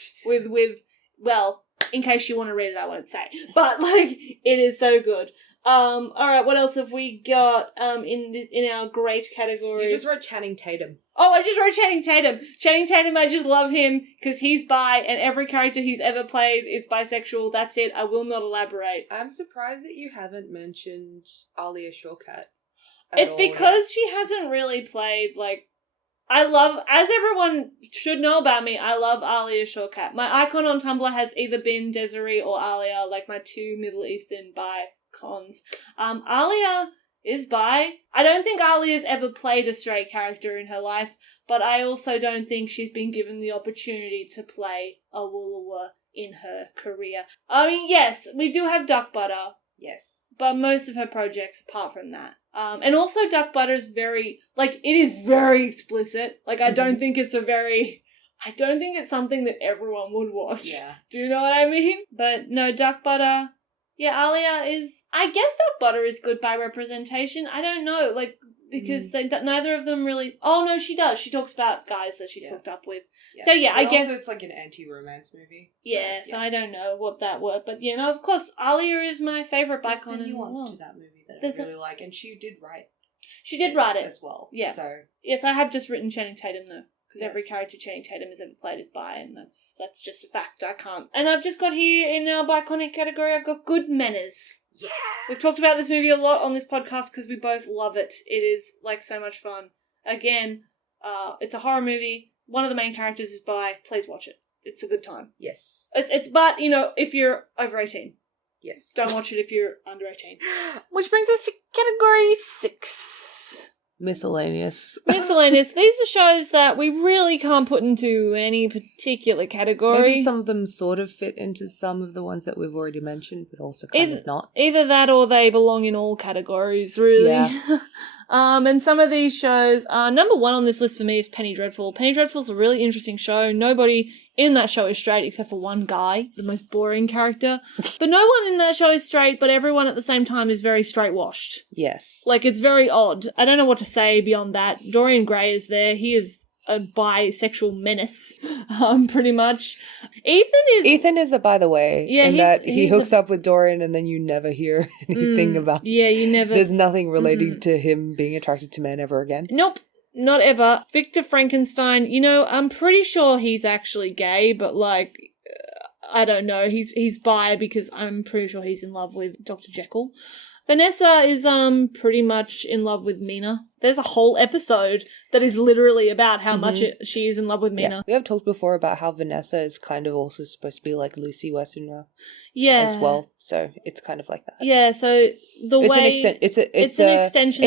well, in case you want to read it, I won't say. But like, it is so good. All right, what else have we got in our great category? You just wrote Channing Tatum. Oh, I just wrote Channing Tatum. Channing Tatum, I just love him because he's bi and every character he's ever played is bisexual. That's it. I will not elaborate. I'm surprised that you haven't mentioned Alia Shawkat. It's because she hasn't really played, like, as everyone should know about me, I love Alia Shawkat. My icon on Tumblr has either been Desiree or Alia, like my two Middle Eastern bi cons. Alia is bi. I don't think Alia's ever played a straight character in her life, but I also don't think she's been given the opportunity to play a Woolloowa in her career. I mean, yes, we do have Duck Butter. Yes. But most of her projects, apart from that. And also Duck Butter is very, like, it is very explicit. Like, I don't think it's something that everyone would watch. Yeah. Do you know what I mean? But no, Duck Butter, yeah, Alia is, I guess Duck Butter is good by representation. I don't know, like, because neither of them really, oh no, she does. She talks about guys that she's hooked up with. Yeah. So yeah, but I guess. Also, it's like an anti-romance movie. So, yeah, so I don't know what that word, but you know, of course, Alia is my favourite bicon in the world. There's nuance to that movie that I really like, and she did write. She did write it as well. Yeah. So yes, I have just written Channing Tatum though, because every character Channing Tatum has ever played is bi, and that's just a fact. I can't. And I've just got here in our biconic category, I've got Good Manners. Yeah. We've talked about this movie a lot on this podcast because we both love it. It is like so much fun. Again, it's a horror movie. One of the main characters is bi. Please watch it. It's a good time. Yes. It's but, you know, if you're over 18. Yes. Don't watch it if you're under 18. Which brings us to category 6. Miscellaneous. Miscellaneous. These are shows that we really can't put into any particular category. Maybe some of them sort of fit into some of the ones that we've already mentioned, but also kind of not. Either that or they belong in all categories, really. Yeah. And some of these shows, number 1 on this list for me is Penny Dreadful. Penny Dreadful's a really interesting show. Nobody in that show is straight except for one guy, the most boring character. But no one in that show is straight, but everyone at the same time is very straight-washed. Yes. Like, it's very odd. I don't know what to say beyond that. Dorian Gray is there. He is a bisexual menace, pretty much. Ethan is a by the way, in that he hooks up with Dorian and then you never hear anything about. Yeah, you never. There's nothing relating to him being attracted to men ever again. Nope, not ever. Victor Frankenstein, I'm pretty sure he's actually gay, but like, I don't know. He's bi because I'm pretty sure he's in love with Dr. Jekyll. Vanessa is pretty much in love with Mina. There's a whole episode that is literally about how much she is in love with Mina. Yeah. We have talked before about how Vanessa is kind of also supposed to be like Lucy Westenra as well. So it's kind of like that. Yeah, so it's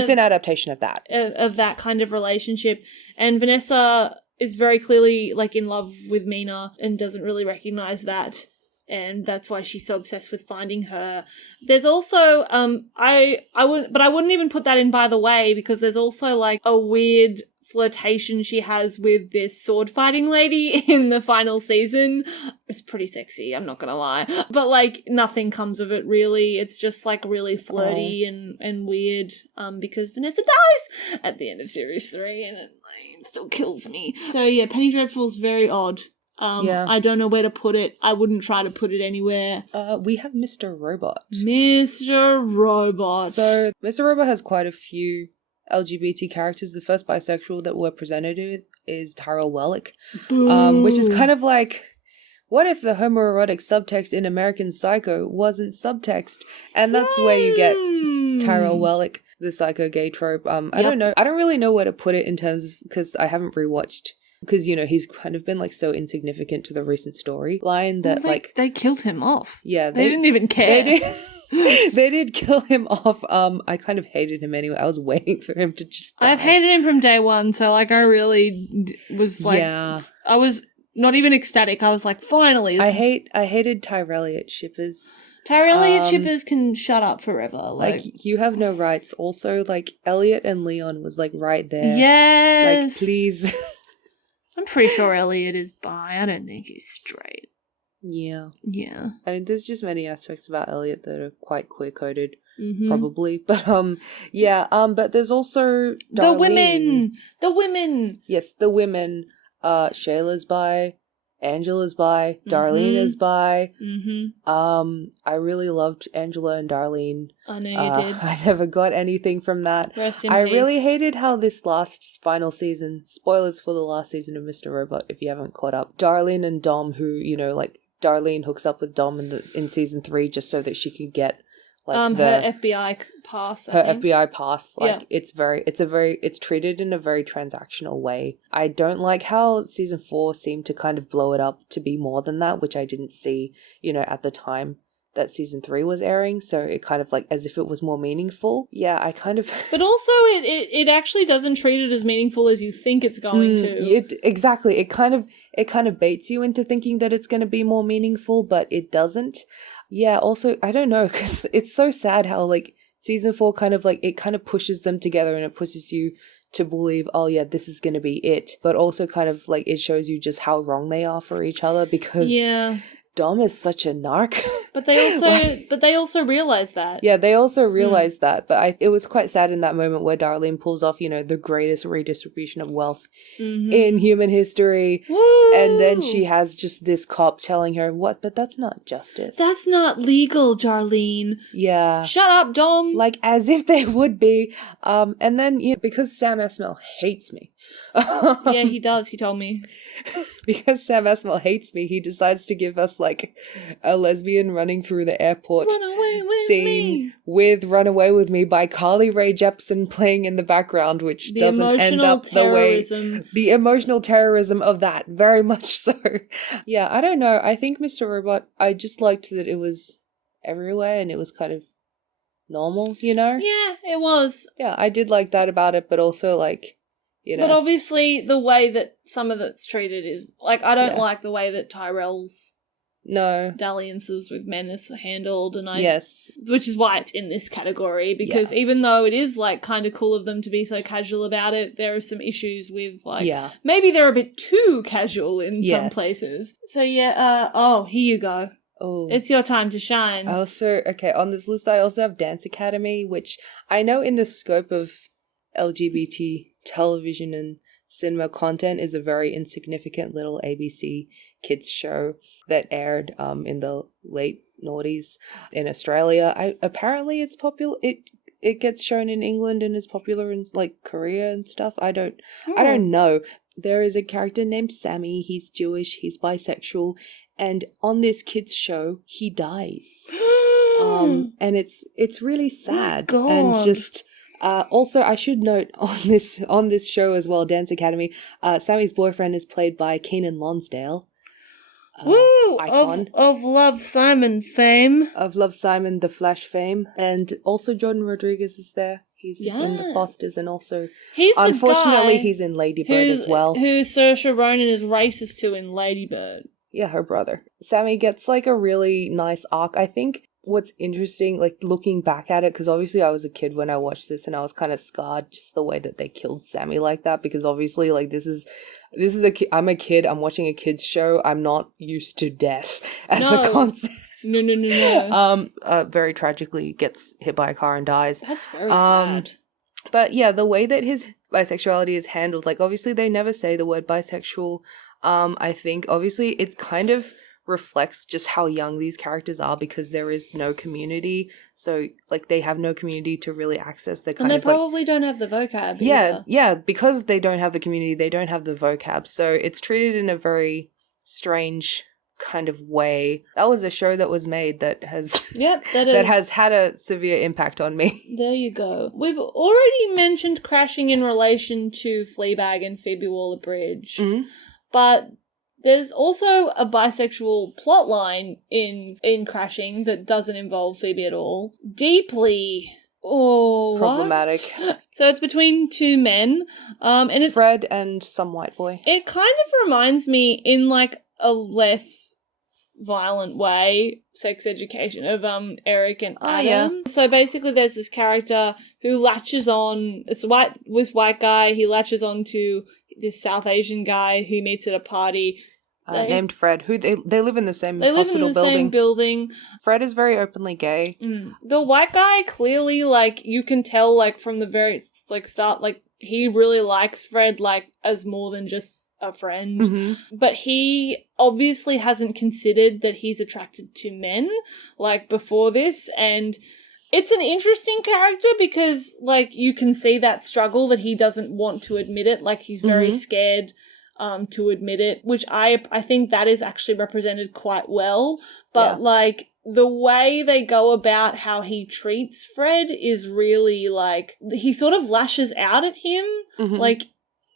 an adaptation of that. Of that kind of relationship. And Vanessa is very clearly like in love with Mina and doesn't really recognize that. And that's why she's so obsessed with finding her. There's also, I wouldn't even put that in by the way, because there's also like a weird flirtation she has with this sword fighting lady in the final season. It's pretty sexy, I'm not gonna lie. But like nothing comes of it really. It's just like really flirty and weird, because Vanessa dies at the end of series 3 and it still kills me. So yeah, Penny Dreadful's very odd. I don't know where to put it. I wouldn't try to put it anywhere. We have Mr. Robot. Mr. Robot. So, Mr. Robot has quite a few LGBT characters. The first bisexual that we're presented with is Tyrell Wellick, which is kind of like, what if the homoerotic subtext in American Psycho wasn't subtext? And that's where you get Tyrell Wellick, the psycho gay trope. I don't know. I don't really know where to put it in terms of, because I haven't rewatched. Because, he's kind of been, like, so insignificant to the recent storyline that, they killed him off. Yeah. They didn't even care. They did kill him off. I kind of hated him anyway. I was waiting for him to just die. I've hated him from day one, so, like, I really was, like... Yeah. I was not even ecstatic. I was like, finally. I hated Tyrell Elliott shippers. Tyrell Elliott shippers can shut up forever. Like, you have no rights. Also, like, Elliot and Leon was, like, right there. Yes! Like, please... I'm pretty sure Elliot is bi. I don't think he's straight. Yeah. Yeah. I mean, there's just many aspects about Elliot that are quite queer-coded, probably. But, but there's also Darlene. The women! Yes, the women. Shayla's bi. Angela's bi. Darlene is bi. I really loved Angela and Darlene. I know you did. I never got anything from that. Rest in peace. Really hated how this last final season, spoilers for the last season of Mr. Robot if you haven't caught up, Darlene and Dom, who, Darlene hooks up with Dom in season 3 just so that she can get her FBI pass. FBI pass. It's treated in a very transactional way. I don't like how season 4 seemed to kind of blow it up to be more than that, which I didn't see, at the time that season 3 was airing. So it kind of like as if it was more meaningful. Yeah, I kind of. But also, it actually doesn't treat it as meaningful as you think it's going to. Exactly. It kind of baits you into thinking that it's going to be more meaningful, but it doesn't. Yeah, also, I don't know, because it's so sad how, like, season 4 kind of, like, it kind of pushes them together and it pushes you to believe, oh, yeah, this is going to be it. But also kind of, like, it shows you just how wrong they are for each other because Dom is such a narc. But they also realize that. Yeah, they also realize that. But it was quite sad in that moment where Darlene pulls off, the greatest redistribution of wealth in human history. Woo! And then she has just this cop telling her, what? But that's not justice. That's not legal, Darlene. Yeah. Shut up, Dom. Like, as if they would be. And then, because Sam Esmail hates me. Yeah, he does. He told me. Because Sam Esmail hates me, he decides to give us, like, a lesbian running through the airport scene with Run Away With Me by Carly Rae Jepsen playing in the background, which doesn't end up the way. The emotional terrorism of that, very much so. Yeah, I don't know. I think Mr. Robot, I just liked that it was everywhere and it was kind of normal, you know? Yeah, it was. Yeah, I did like that about it, but also, like, you know. But obviously the way that some of it's treated is, like, I don't like the way that Tyrell's dalliances with men is handled, and which is why it's in this category, because even though it is, like, kind of cool of them to be so casual about it, there are some issues with, like, maybe they're a bit too casual in some places. So here you go. Oh, it's your time to shine. Also, on this list I also have Dance Academy, which I know in the scope of LGBT television and cinema content is a very insignificant little ABC kids show that aired in the late noughties in Australia. Apparently it's popular. It gets shown in England and is popular in, like, Korea and stuff. I don't know. There is a character named Sammy. He's Jewish. He's bisexual. And on this kids show, he dies. And it's really sad. Oh, and just also I should note on this show as well, Dance Academy, Sammy's boyfriend is played by Keenan Lonsdale. Icon of Love Simon fame. Of Love Simon, The Flash fame. And also Jordan Rodriguez is there. He's in The Fosters, and also unfortunately he's in Lady Bird as well. Who Saoirse Ronan is racist to in Lady Bird. Yeah, her brother. Sammy gets, like, a really nice arc. I think what's interesting, like, looking back at it, because obviously I was a kid when I watched this and I was kind of scarred just the way that they killed Sammy like that, because obviously, like, this is I'm a kid, I'm watching a kid's show, I'm not used to death as a concept. No. Very tragically gets hit by a car and dies. That's very sad. But yeah, the way that his bisexuality is handled, like, obviously they never say the word bisexual. I think obviously it kind of reflects just how young these characters are, because there is no community, so, like, they have no community to really access their kind and they probably don't have the vocab either. Because they don't have the community, they don't have the vocab, so it's treated in a very strange kind of way. That was a show that was made that has that has had a severe impact on me. There you go. We've already mentioned Crashing in relation to Fleabag and Phoebe Waller-Bridge, but there's also a bisexual plotline in Crashing that doesn't involve Phoebe at all. Deeply problematic. So it's between two men, and it's Fred and some white boy. It kind of reminds me, in, like, a less violent way, sex education of Eric and Adam. So basically there's this character who latches on, it's white guy, he latches on to this South Asian guy who meets at a party. Named Fred, who they live in the same hospital building. Same building. Fred is very openly gay. The white guy clearly, like, you can tell, like, from the very, like, start, like, he really likes Fred, like, as more than just a friend. But he obviously hasn't considered that he's attracted to men, like, before this, and it's an interesting character because, like, you can see that struggle that he doesn't want to admit it, like, he's very scared to admit it, which I think that is actually represented quite well, but like, the way they go about how he treats Fred is really, like, he sort of lashes out at him, like,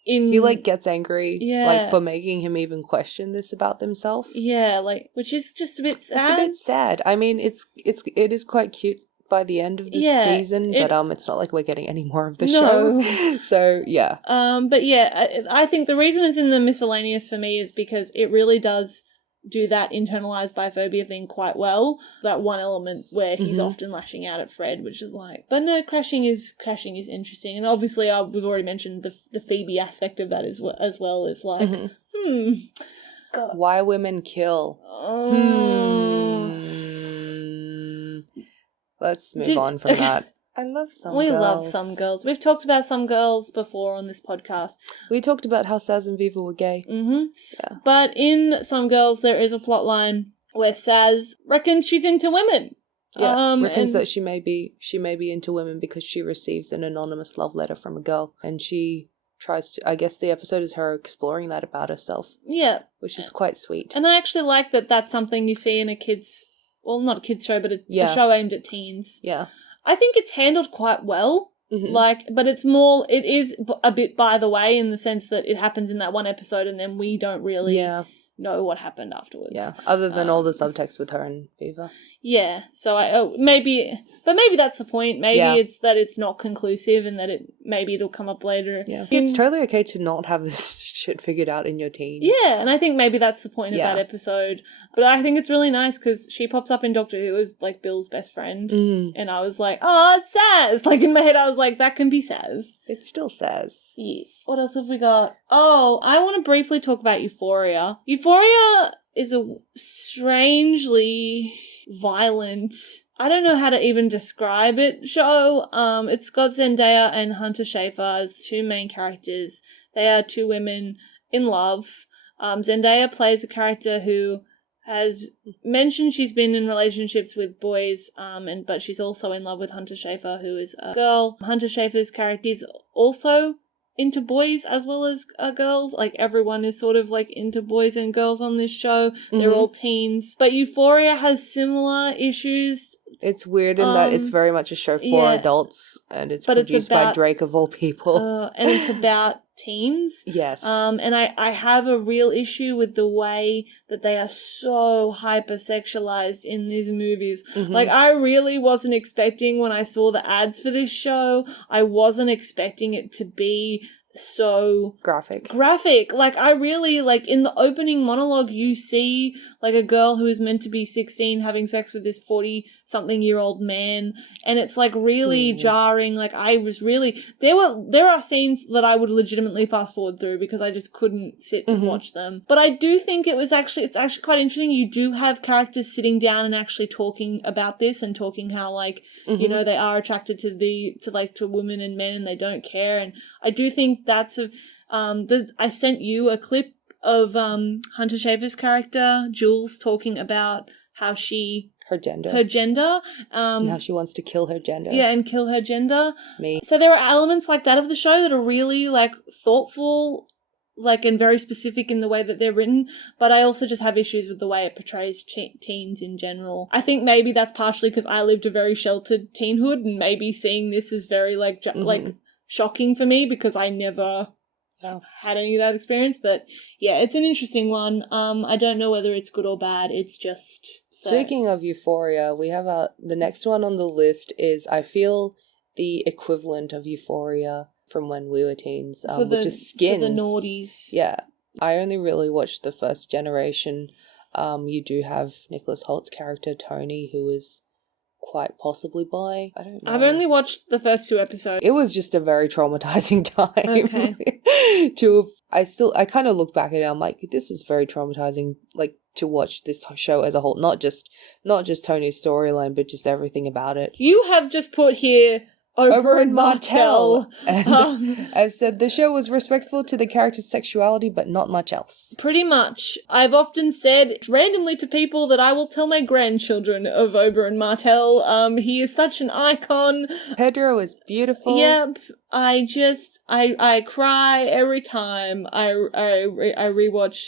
he, like, gets angry, like, for making him even question this about himself. Yeah, like, which is just a bit sad. It's a bit sad. I mean, it is quite cute by the end of this season, but it's not like we're getting any more of the show. So, yeah. But yeah, I think the reason it's in the miscellaneous for me is because it really does do that internalized biphobia thing quite well. That one element where he's often lashing out at Fred, which is like, but no, crashing is interesting, and obviously we've already mentioned the Phoebe aspect of that as well. It's like, God. Why women kill? Let's move on from that. I love Some Girls. We love Some Girls. We've talked about Some Girls before on this podcast. We talked about how Saz and Viva were gay. Yeah. But in Some Girls, there is a plotline where Saz reckons she's into women. Yeah, reckons that she may be into women because she receives an anonymous love letter from a girl, and she tries to, I guess the episode is her exploring that about herself. Yeah. Which is quite sweet. And I actually like that that's something you see in a kid's, well, not a kid's show, but a show aimed at teens. Yeah. I think it's handled quite well, but it is a bit by the way in the sense that it happens in that one episode and then we don't really know what happened afterwards. Yeah, other than all the subtext with her and Viva. Yeah, so maybe that's the point. Maybe it's that it's not conclusive and that maybe it'll come up later. Yeah, it's totally okay to not have this shit figured out in your teens. Yeah, and I think maybe that's the point of that episode. But I think it's really nice because she pops up in Doctor Who as, like, Bill's best friend. And I was like, oh, it's Saz! Like, in my head I was like, that can be Saz. It's still Saz. Yes. What else have we got? Oh, I want to briefly talk about Euphoria. Euphoria is a strangely violent, I don't know how to even describe it, show. It's got Zendaya and Hunter Schafer as the two main characters. They are two women in love. Zendaya plays a character who has mentioned she's been in relationships with boys, but she's also in love with Hunter Schafer, who is a girl. Hunter Schafer's character is also into boys as well as girls. Like, everyone is sort of, like, into boys and girls on this show. They're all teens. But Euphoria has similar issues. It's weird in that it's very much a show for adults, and it's produced by Drake of all people. And it's about teens. Yes. And I have a real issue with the way that they are so hypersexualized in these movies. Like, I really wasn't expecting, when I saw the ads for this show, I wasn't expecting it to be so graphic. Like, I really, like, in the opening monologue, you see, like, a girl who is meant to be 16 having sex with this 40-something-year-old man, and it's, like, really jarring. Like, I was really, there are scenes that I would legitimately fast forward through because I just couldn't sit and watch them. But I do think it's actually quite interesting. You do have characters sitting down and actually talking about this and talking how, like, you know, they are attracted to women and men and they don't care. And I do think that's I sent you a clip of Hunter Schafer's character Jules talking about how her gender and how she wants to kill her gender. Yeah, and kill her gender. So there are elements like that of the show that are really, like, thoughtful, like, and very specific in the way that they're written, but I also just have issues with the way it portrays teens in general. I think maybe that's partially because I lived a very sheltered teenhood, and maybe seeing this is very, like, like, shocking for me because I never had any of that experience. But yeah, it's an interesting one. I don't know whether it's good or bad. It's just Speaking of Euphoria, we have the next one on the list is, I feel, the equivalent of Euphoria from when we were teens, which is Skins. For the naughties. Yeah. I only really watched the first generation. You do have Nicholas Holt's character, Tony, who is quite possibly bi. I don't know. I've only watched the first 2 episodes. It was just a very traumatizing time. Okay. I kind of look back at it, I'm like, this was very traumatizing, like, to watch this show as a whole. Not just Tony's storyline, but just everything about it. You have just put here Oprah and Martell. And I've said the show was respectful to the character's sexuality, but not much else. Pretty much. I've often said randomly to people that I will tell my grandchildren of Oprah and Martell. He is such an icon. Pedro is beautiful. Yep. I cry every time I rewatch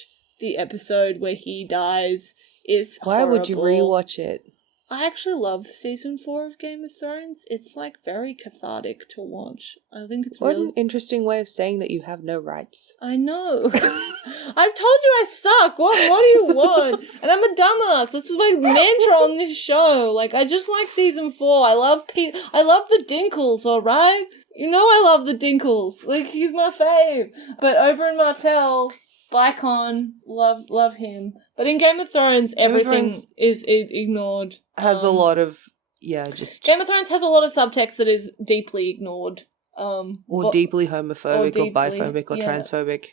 the episode where he dies. It's Why horrible. would you rewatch it? I actually love season 4 of Game of Thrones. It's, like, very cathartic to watch. I think it's What an interesting way of saying that you have no rights. I know. I've told you I suck. What do you want? And I'm a dumbass. This is my mantra on this show. Like, I just like season 4. I love the Dinkles, alright? You know I love the Dinkles. Like, he's my fave. But Oprah and Martell, Bicon, love him. But in Game of Thrones, everything is ignored. Has a lot of, Game of Thrones has a lot of subtext that is deeply ignored. Or deeply homophobic, or biphobic, or transphobic.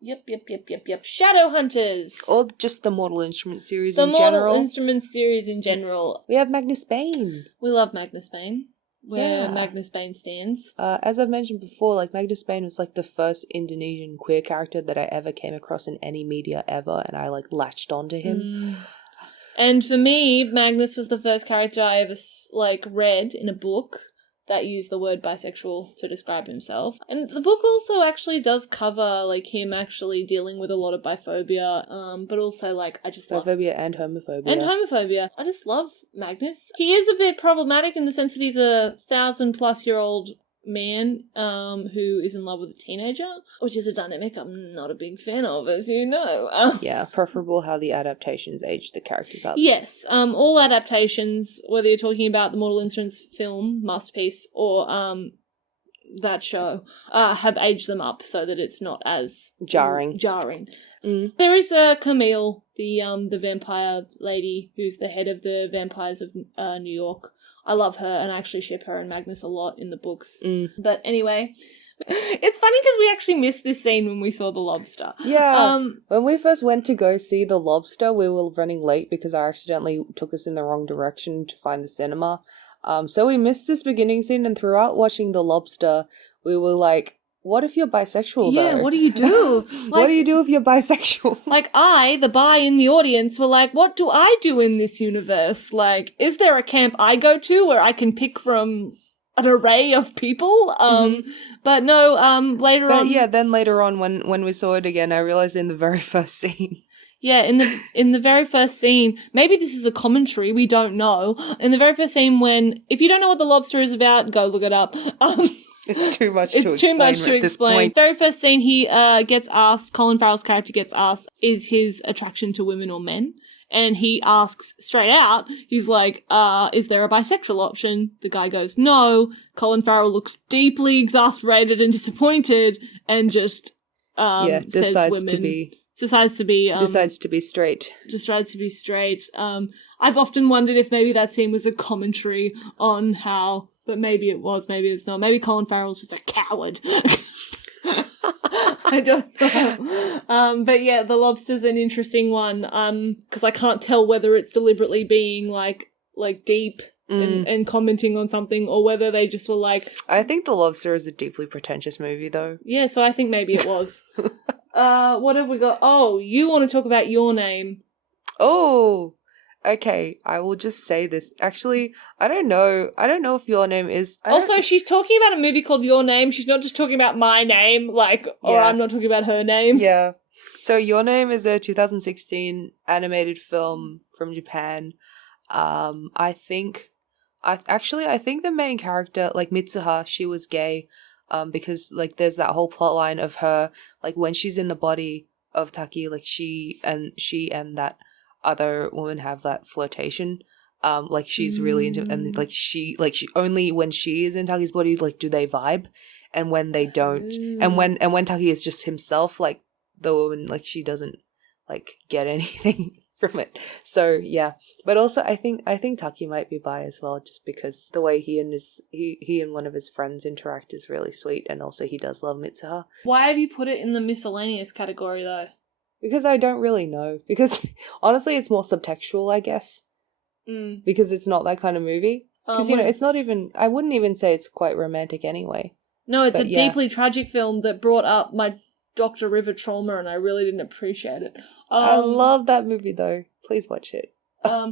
Yep. Shadowhunters. Or just the Mortal Instruments series in general. The Mortal Instruments series in general. We have Magnus Bane. We love Magnus Bane. Where Magnus Bane stands. As I've mentioned before, like, Magnus Bane was, like, the first Indonesian queer character that I ever came across in any media ever, and I, like, latched onto him. And for me, Magnus was the first character I ever, like, read in a book that used the word bisexual to describe himself. And the book also actually does cover, like, him actually dealing with a lot of biphobia, but also, like, I just love... Biphobia and homophobia. I just love Magnus. He is a bit problematic in the sense that he's a 1,000-plus-year-old man who is in love with a teenager, which is a dynamic I'm not a big fan of, as you know. Yeah, preferable how the adaptations age the characters up. Yes, all adaptations, whether you're talking about the Mortal Instruments film, Masterpiece, or that show, have aged them up so that it's not as jarring. There is Camille, the vampire lady who's the head of the vampires of New York. I love her, and I actually ship her and Magnus a lot in the books. But anyway, it's funny because we actually missed this scene when we saw The Lobster. Yeah, when we first went to go see The Lobster, we were running late because I accidentally took us in the wrong direction to find the cinema. So we missed this beginning scene, and throughout watching The Lobster, we were like, what if you're bisexual, though? Yeah, what do you do? What do you do if you're bisexual? Like, the bi in the audience, were like, what do I do in this universe? Like, is there a camp I go to where I can pick from an array of people? But no, later on... Yeah, then later on, when we saw it again, I realized in the very first scene... Yeah, in the very first scene, maybe this is a commentary, we don't know. In the very first scene when, if you don't know what The Lobster is about, go look it up. It's too much to explain. Very first scene, he gets asked, Colin Farrell's character gets asked, is his attraction to women or men? And he asks straight out, he's like, is there a bisexual option? The guy goes, no. Colin Farrell looks deeply exasperated and disappointed and just decides to be straight. I've often wondered if maybe that scene was a commentary on how, but maybe it was, maybe it's not. Maybe Colin Farrell's just a coward. I don't know. But yeah, The Lobster's an interesting one, because I can't tell whether it's deliberately being like deep and commenting on something, or whether they just were like... I think The Lobster is a deeply pretentious movie, though. Yeah, so I think maybe it was. What have we got? Oh, you want to talk about Your Name. Oh, okay. I will just say this. Actually, I don't know if Your Name is... Also, she's talking about a movie called Your Name. She's not just talking about my name, or I'm not talking about her name. Yeah. So Your Name is a 2016 animated film from Japan. I think the main character, like Mitsuha, she was gay. Because like there's that whole plot line of her, like when she's in the body of Taki, like she and that other woman have that flirtation. Like she's really into, and like she only when she is in Taki's body, like do they vibe, and when they don't, and when Taki is just himself, like the woman, like she doesn't like get anything from it. So yeah, but also I think Taki might be bi as well, just because the way he and one of his friends interact is really sweet, and also he does love Mitsuha. Why have you put it in the miscellaneous category though? Because I don't really know. Because honestly, it's more subtextual, I guess. Because it's not that kind of movie. Because it's not even. I wouldn't even say it's quite romantic anyway. No, it's a deeply tragic film that brought up my Dr. River trauma, and I really didn't appreciate it. I love that movie though. Please watch it.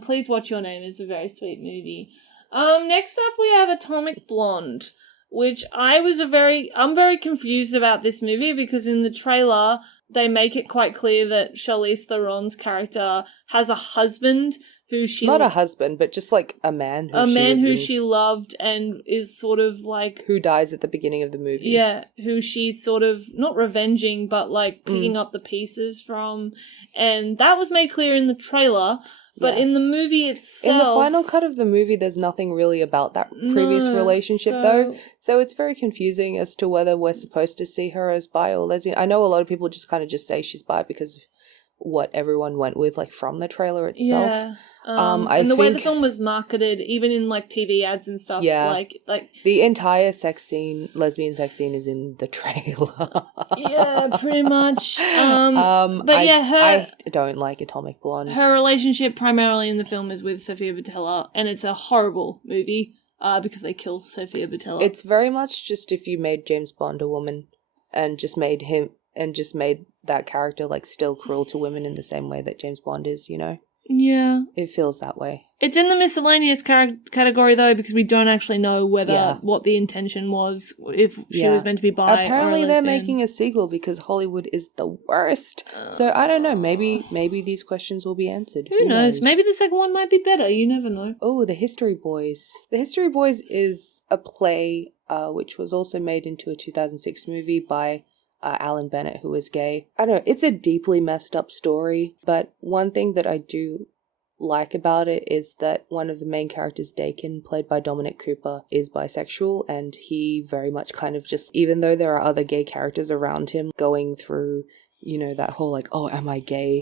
Please watch Your Name. It's a very sweet movie. Next up we have Atomic Blonde, which I'm very confused about this movie, because in the trailer they make it quite clear that Charlize Theron's character has a husband who she... Not a husband, but just like a man. She loved and is sort of like... Who dies at the beginning of the movie. Yeah, who she's sort of, not revenging, but like picking up the pieces from. And that was made clear in the trailer, but in the movie itself... In the final cut of the movie, there's nothing really about that previous relationship though. So it's very confusing as to whether we're supposed to see her as bi or lesbian. I know a lot of people just kind of just say she's bi because of what everyone went with, like, from the trailer itself. Yeah. And the way the film was marketed, even in like TV ads and stuff, like the entire lesbian sex scene is in the trailer. Yeah, pretty much. I don't like Atomic Blonde. Her relationship primarily in the film is with Sofia Boutella, and it's a horrible movie because they kill Sofia Boutella. It's very much just if you made James Bond a woman and just made that character like still cruel to women in the same way that James Bond is, you know. Yeah. It feels that way. It's in the miscellaneous category, though, because we don't actually know what the intention was, if she was meant to be bi. Apparently or a they're lesbian. making a sequel because Hollywood is the worst. So I don't know. Maybe these questions will be answered. Who knows? Maybe the second one might be better. You never know. Oh, The History Boys. The History Boys is a play which was also made into a 2006 movie by Alan Bennett, who is gay. I don't know. It's a deeply messed up story, but one thing that I do like about it is that one of the main characters, Dakin, played by Dominic Cooper, is bisexual, and he very much kind of just, even though there are other gay characters around him going through, you know, that whole like, oh, am I gay?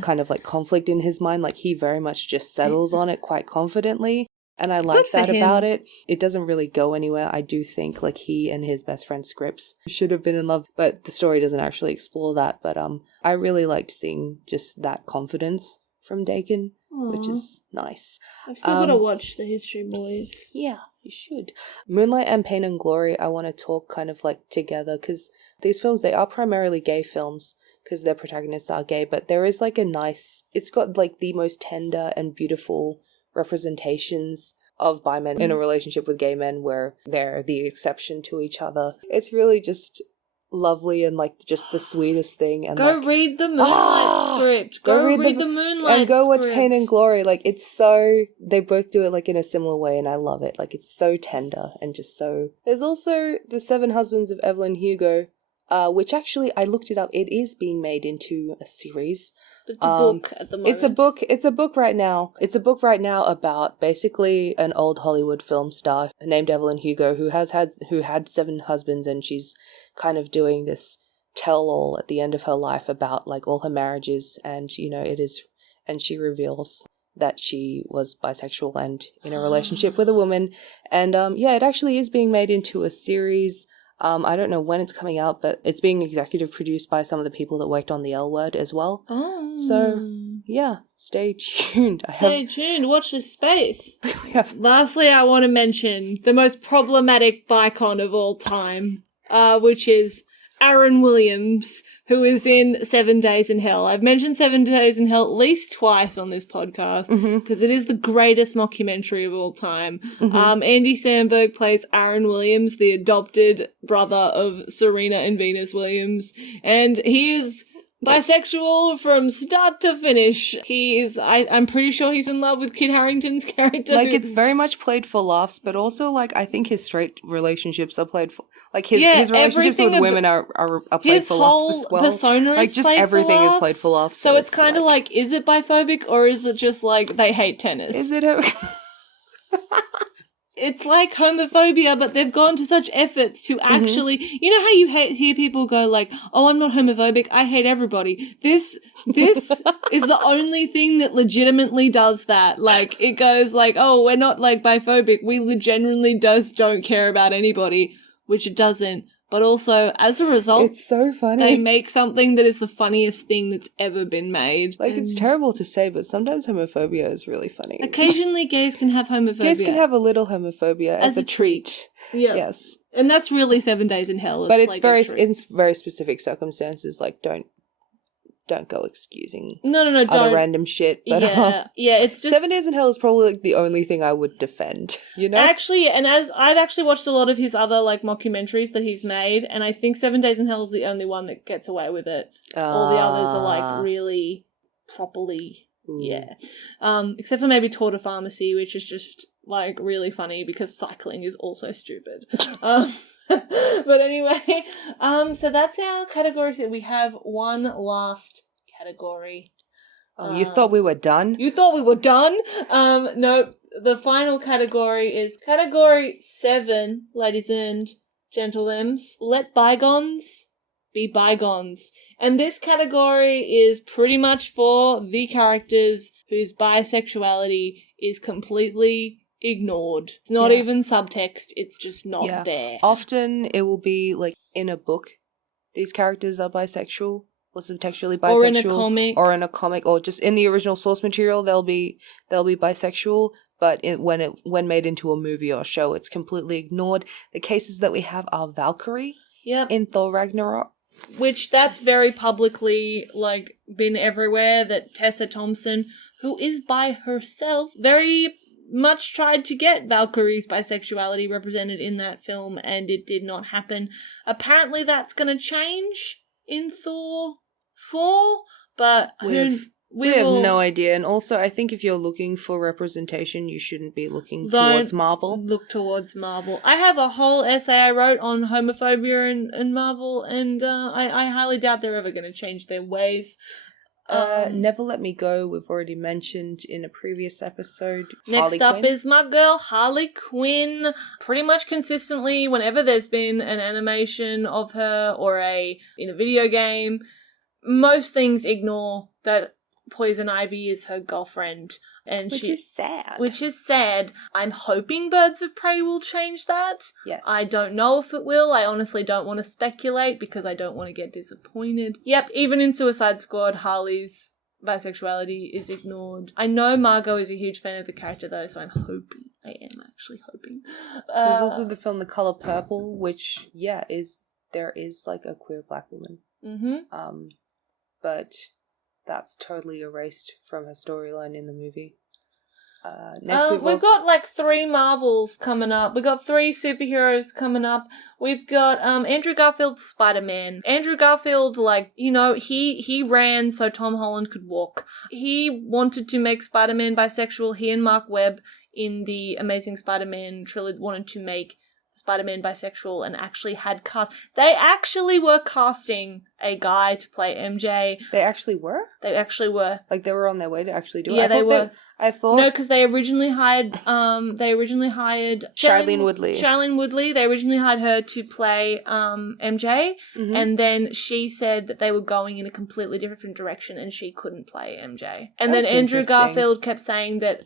Kind of like conflict in his mind, like he very much just settles on it quite confidently. And I like that about it. It doesn't really go anywhere. I do think like he and his best friend Scripps should have been in love, but the story doesn't actually explore that. But I really liked seeing just that confidence from Dakin, which is nice. I've still got to watch The History Boys. Yeah, you should. Moonlight and Pain and Glory, I want to talk kind of like together, because these films, they are primarily gay films because their protagonists are gay, but there is like it's got like the most tender and beautiful representations of bi men in a relationship with gay men where they're the exception to each other. It's really just lovely and like just the sweetest thing. And go read the Moonlight script. Go read the Moonlight and go watch script. Pain and Glory. Like it's so, they both do it like in a similar way, and I love it. Like it's so tender and just so. There's also The Seven Husbands of Evelyn Hugo, which actually I looked it up. It is being made into a series. It's a book at the moment. It's a book right now. It's a book right now about basically an old Hollywood film star named Evelyn Hugo who had 7 husbands, and she's kind of doing this tell-all at the end of her life about like all her marriages, and you know and she reveals that she was bisexual and in a relationship with a woman, and it actually is being made into a series. I don't know when it's coming out, but it's being executive produced by some of the people that worked on The L Word as well. Oh. So, yeah, stay tuned. Stay tuned. Watch this space. Lastly, I want to mention the most problematic bicon of all time, which is Aaron Williams, who is in 7 Days in Hell. I've mentioned 7 Days in Hell at least twice on this podcast because it is the greatest mockumentary of all time. Andy Samberg plays Aaron Williams, the adopted brother of Serena and Venus Williams, and he is bisexual from start to finish. I'm pretty sure he's in love with Kit Harington's character. Like, it's very much played for laughs, but also, like, I think his straight relationships are played for, like, his relationships with women are played for laughs as well. His whole persona like, is just played everything for laughs. is played for laughs. So it's kind of like, is it biphobic or is it just like they hate tennis? Is it It's like homophobia, but they've gone to such efforts to actually... You know how you hear people go like, oh, I'm not homophobic, I hate everybody. This is the only thing that legitimately does that. Like, it goes like, oh, we're not like biphobic, we genuinely don't care about anybody, which it doesn't. But also, as a result, it's so funny. They make something that is the funniest thing that's ever been made. Like, it's terrible to say, but sometimes homophobia is really funny. Occasionally, gays can have homophobia. Gays can have a little homophobia as a treat. Yeah. Yes. And that's really 7 Days in Hell. But it's like in very specific circumstances. Like, don't go excusing other don't. Random shit. But it's just 7 Days in Hell is probably like the only thing I would defend, you know? Actually, and as I've actually watched a lot of his other like mockumentaries that he's made, and I think 7 Days in Hell is the only one that gets away with it. All the others are like really properly except for maybe Tour de Pharmacy, which is just like really funny because cycling is also stupid. But anyway, so that's our categories. We have one last category. Oh, you thought we were done? You thought we were done? No, the final category is category 7, ladies and gentlemen. Let bygones be bygones. And this category is pretty much for the characters whose bisexuality is completely ignored. It's not even subtext, it's just not there. Often it will be like in a book, these characters are bisexual or subtextually bisexual, or in a comic, or just in the original source material they'll be bisexual, but when made into a movie or show it's completely ignored. The cases that we have are Valkyrie in Thor Ragnarok, which that's very publicly like been everywhere, that Tessa Thompson, who is bi herself, very much tried to get Valkyrie's bisexuality represented in that film, and it did not happen. Apparently that's going to change in Thor 4, but we have no idea. And also, I think if you're looking for representation, you shouldn't be looking towards Marvel. Look towards Marvel. I have a whole essay I wrote on homophobia and Marvel, and I highly doubt they're ever going to change their ways. Never Let Me Go, we've already mentioned in a previous episode. Next up is my girl, Harley Quinn. Pretty much consistently, whenever there's been an animation of her or in a video game, most things ignore that Poison Ivy is her girlfriend. Which is sad. Which is sad. I'm hoping Birds of Prey will change that. Yes. I don't know if it will. I honestly don't want to speculate because I don't want to get disappointed. Yep, even in Suicide Squad, Harley's bisexuality is ignored. I know Margot is a huge fan of the character though, so I'm hoping. I am actually hoping. There's also the film The Color Purple, which, there is like a queer black woman. Mm-hmm. But that's totally erased from her storyline in the movie. We've got like 3 Marvels coming up. We've got 3 superheroes coming up. We've got Andrew Garfield's Spider-Man. Andrew Garfield, he ran so Tom Holland could walk. He wanted to make Spider-Man bisexual. He and Mark Webb in the Amazing Spider-Man trilogy wanted to make Spider-Man bisexual and actually had they actually were casting a guy to play MJ. They actually were? They actually were. Like they were on their way to actually do it? Yeah, they were. I thought... No, because they originally hired Shailene Woodley. Shailene Woodley. They originally hired her to play MJ, and then she said that they were going in a completely different direction and she couldn't play MJ. And then Andrew Garfield kept saying that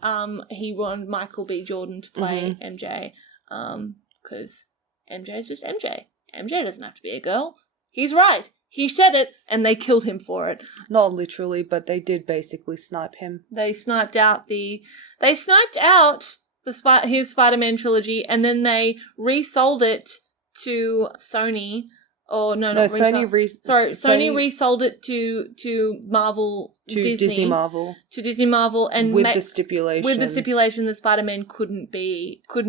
he wanted Michael B. Jordan to play MJ. Because MJ is just MJ. MJ doesn't have to be a girl. He's right. He said it, and they killed him for it. Not literally, but they did basically snipe him. They sniped out his Spider-Man trilogy, and then they resold it to Sony. Oh no, not Sony Sony resold it to Marvel, to Disney Marvel, and with the stipulation that Spider-Man couldn't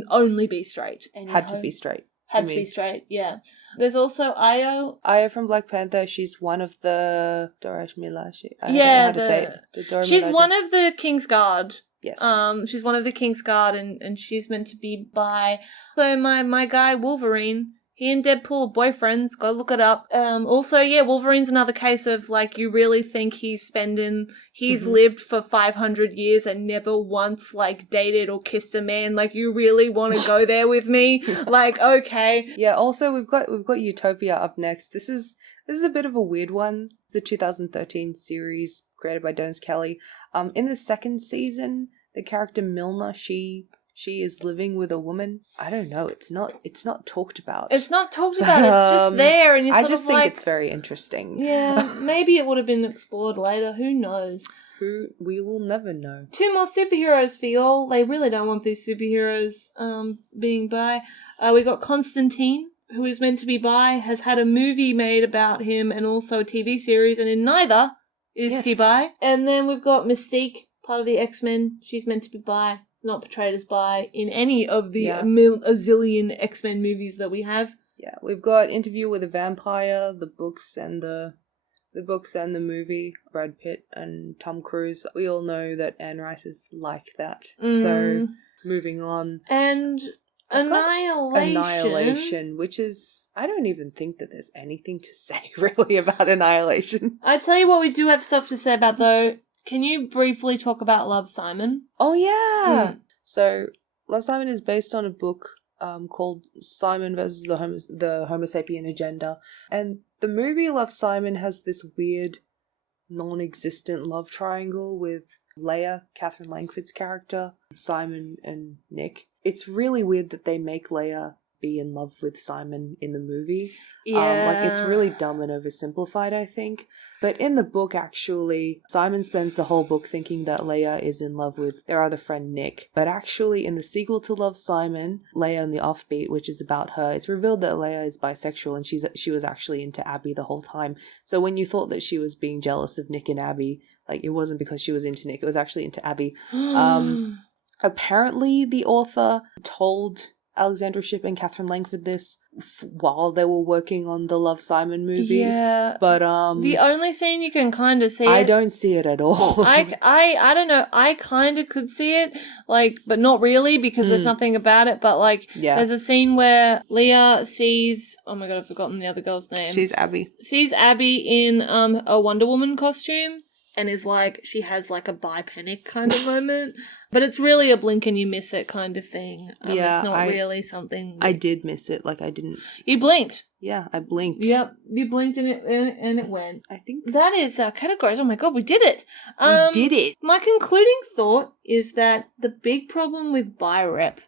only be straight. Had to be straight. Be straight. Yeah. There's also Io. Io from Black Panther. She's one of the Dora Milaje. She's one of the King's Guard. Yes. She's one of the King's Guard, and she's meant to be bi. So my guy Wolverine. He and Deadpool are boyfriends. Go look it up. Wolverine's another case of, you really think he's lived for 500 years and never once, dated or kissed a man. You really want to go there with me? Okay. Yeah, also, we've got Utopia up next. This is a bit of a weird one. The 2013 series created by Dennis Kelly. In the second season, the character Milner, she is living with a woman. I don't know. It's not talked about. It's not talked about. It's just there, and I just think it's very interesting. Yeah, maybe it would have been explored later. Who knows? We will never know. 2 more superheroes for y'all. They really don't want these superheroes being bi. We got Constantine, who is meant to be bi, has had a movie made about him and also a TV series, and in neither is he bi. And then we've got Mystique, part of the X-Men. She's meant to be bi. Not portrayed as bi in any of the a zillion X-Men movies that we have. Yeah, we've got Interview with a Vampire, the books and the movie, Brad Pitt and Tom Cruise. We all know that Anne Rice is like that. So, moving on. And Annihilation, which is... I don't even think that there's anything to say, really, about Annihilation. I tell you what we do have stuff to say about, though. Can you briefly talk about Love, Simon? Oh, yeah! So, Love, Simon is based on a book called Simon versus the Homo Sapien Agenda. And the movie Love, Simon has this weird, non-existent love triangle with Leia, Catherine Langford's character, Simon and Nick. It's really weird that they make Leia be in love with Simon in the movie. Yeah. Like, it's really dumb and oversimplified, I think. But in the book, actually, Simon spends the whole book thinking that Leia is in love with their other friend Nick. But actually, in the sequel to Love, Simon, Leia and the Offbeat, which is about her, it's revealed that Leia is bisexual and she was actually into Abby the whole time. So when you thought that she was being jealous of Nick and Abby, like, it wasn't because she was into Nick, it was actually into Abby. Apparently, the author told Alexandra Shipp and Catherine Langford this while they were working on the Love, Simon movie. Yeah. But the only scene you can kind of see I don't see it at all. I don't know. I kind of could see it, like, but not really because there's nothing about it. But like, there's a scene where Leah sees. Oh my god, I've forgotten the other girl's name. Sees Abby in a Wonder Woman costume. And is like, she has like a bi-panic kind of moment. But it's really a blink and you miss it kind of thing. It's not really something. I did miss it. Like, I didn't. You blinked. Yeah, I blinked. Yep, you blinked and it went. I think that is categorized. Oh my god, we did it. We did it. My concluding thought is that the big problem with bi-rep,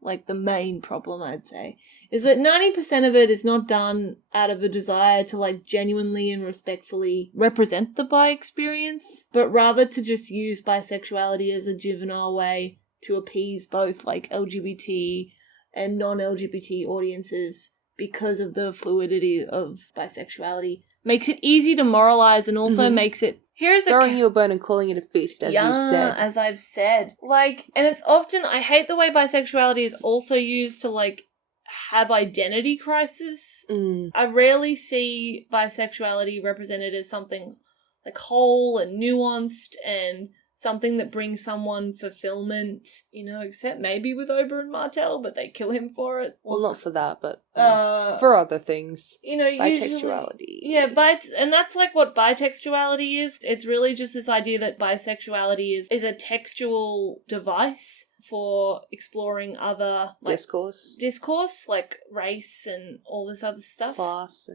like the main problem I'd say, is that 90% of it is not done out of a desire to like genuinely and respectfully represent the bi experience, but rather to just use bisexuality as a juvenile way to appease both like LGBT and non-LGBT audiences because of the fluidity of bisexuality. Makes it easy to moralize and also makes it throwing you a bone and calling it a feast, as you said. As I've said. Like, and it's often, I hate the way bisexuality is also used to like have identity crisis. I rarely see bisexuality represented as something like whole and nuanced and something that brings someone fulfillment, you know, except maybe with Oberyn Martell, but they kill him for it. Well, not for that, but for other things. You know, bitextuality. Yeah, and that's like what bitextuality is. It's really just this idea that bisexuality is a textual device for exploring other like, discourse like race and all this other stuff, class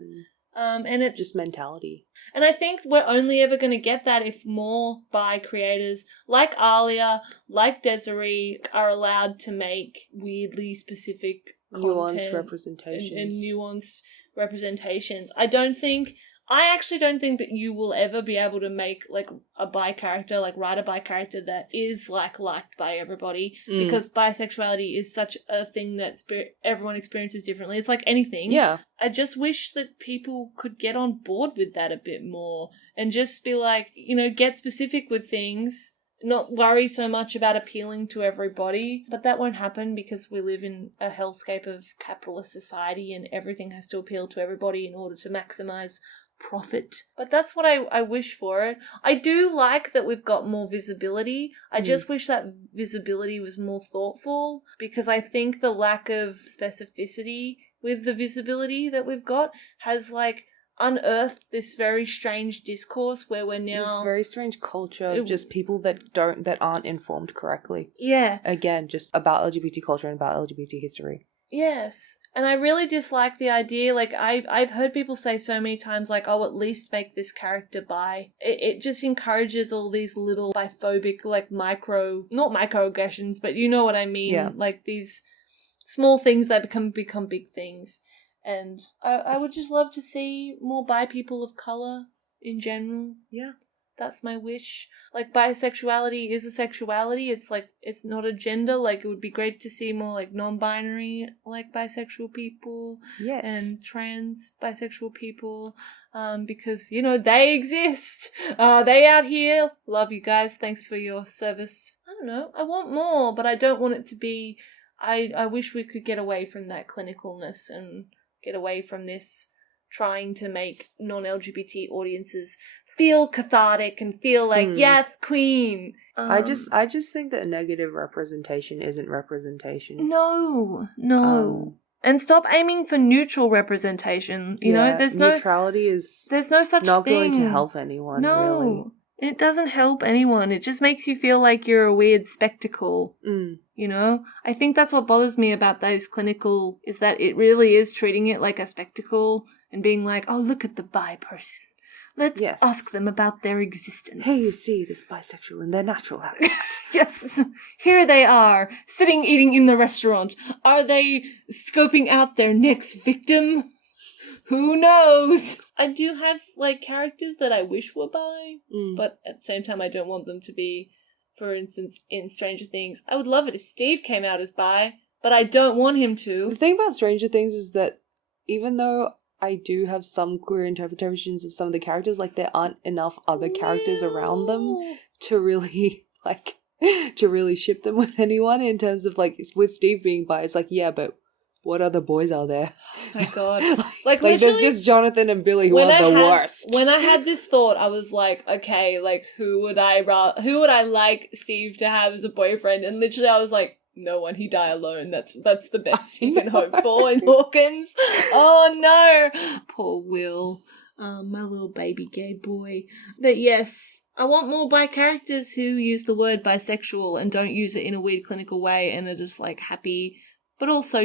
and it just mentality. And I think we're only ever going to get that if more bi creators like Alia, like Desiree, are allowed to make weirdly specific nuanced representations and nuanced representations. I actually don't think that you will ever be able to make like a bi character, like write a bi character that is like liked by everybody, because bisexuality is such a thing that everyone experiences differently. It's like anything. Yeah. I just wish that people could get on board with that a bit more and just be like, you know, get specific with things, not worry so much about appealing to everybody. But that won't happen because we live in a hellscape of capitalist society and everything has to appeal to everybody in order to maximize profit. But that's what I wish for it. I do like that we've got more visibility. I just wish that visibility was more thoughtful, because I think the lack of specificity with the visibility that we've got has like unearthed this very strange discourse where we're now this very strange culture of just people that aren't informed correctly. Yeah. Again, just about LGBT culture and about LGBT history. Yes. And I really dislike the idea, like, I've heard people say so many times, like, oh, at least make this character bi. It just encourages all these little biphobic, like, not microaggressions, but you know what I mean. Yeah. Like, these small things that become big things. And I would just love to see more bi people of colour in general. Yeah. That's my wish. Like, bisexuality is a sexuality. It's like, it's not a gender. Like, it would be great to see more like non-binary, like bisexual people. Yes. And trans bisexual people. Because, you know, they exist. They out here. Love you guys. Thanks for your service. I don't know. I want more, but I don't want it to be, I wish we could get away from that clinicalness and get away from this trying to make non-LGBT audiences feel cathartic and feel like, yes, queen. I just think that negative representation isn't representation. No. And stop aiming for neutral representation. You know, there's neutrality is there's no such not thing. going to help anyone. No, really. It doesn't help anyone. It just makes you feel like you're a weird spectacle. You know, I think that's what bothers me about those clinical is that it really is treating it like a spectacle and being like, oh, look at the bi person. Let's ask them about their existence. Hey, you see this bisexual in their natural habitat. Yes, here they are, sitting eating in the restaurant. Are they scoping out their next victim? Who knows? I do have, like, characters that I wish were bi, but at the same time I don't want them to be. For instance, in Stranger Things, I would love it if Steve came out as bi, but I don't want him to. The thing about Stranger Things is that even though I do have some queer interpretations of some of the characters, like, there aren't enough other characters around them to really, like, to really ship them with anyone in terms of, like, with Steve being bi, it's like, yeah, but what other boys are there? Oh my god. Like there's just Jonathan and Billy who are the worst. When I had this thought, I was like, okay, like, who would I like Steve to have as a boyfriend? And literally I was like, no one, he die alone. That's the best you can hope for in Hawkins. Oh no. Poor Will. My little baby gay boy. But yes, I want more bi characters who use the word bisexual and don't use it in a weird clinical way and are just, like, happy, but also,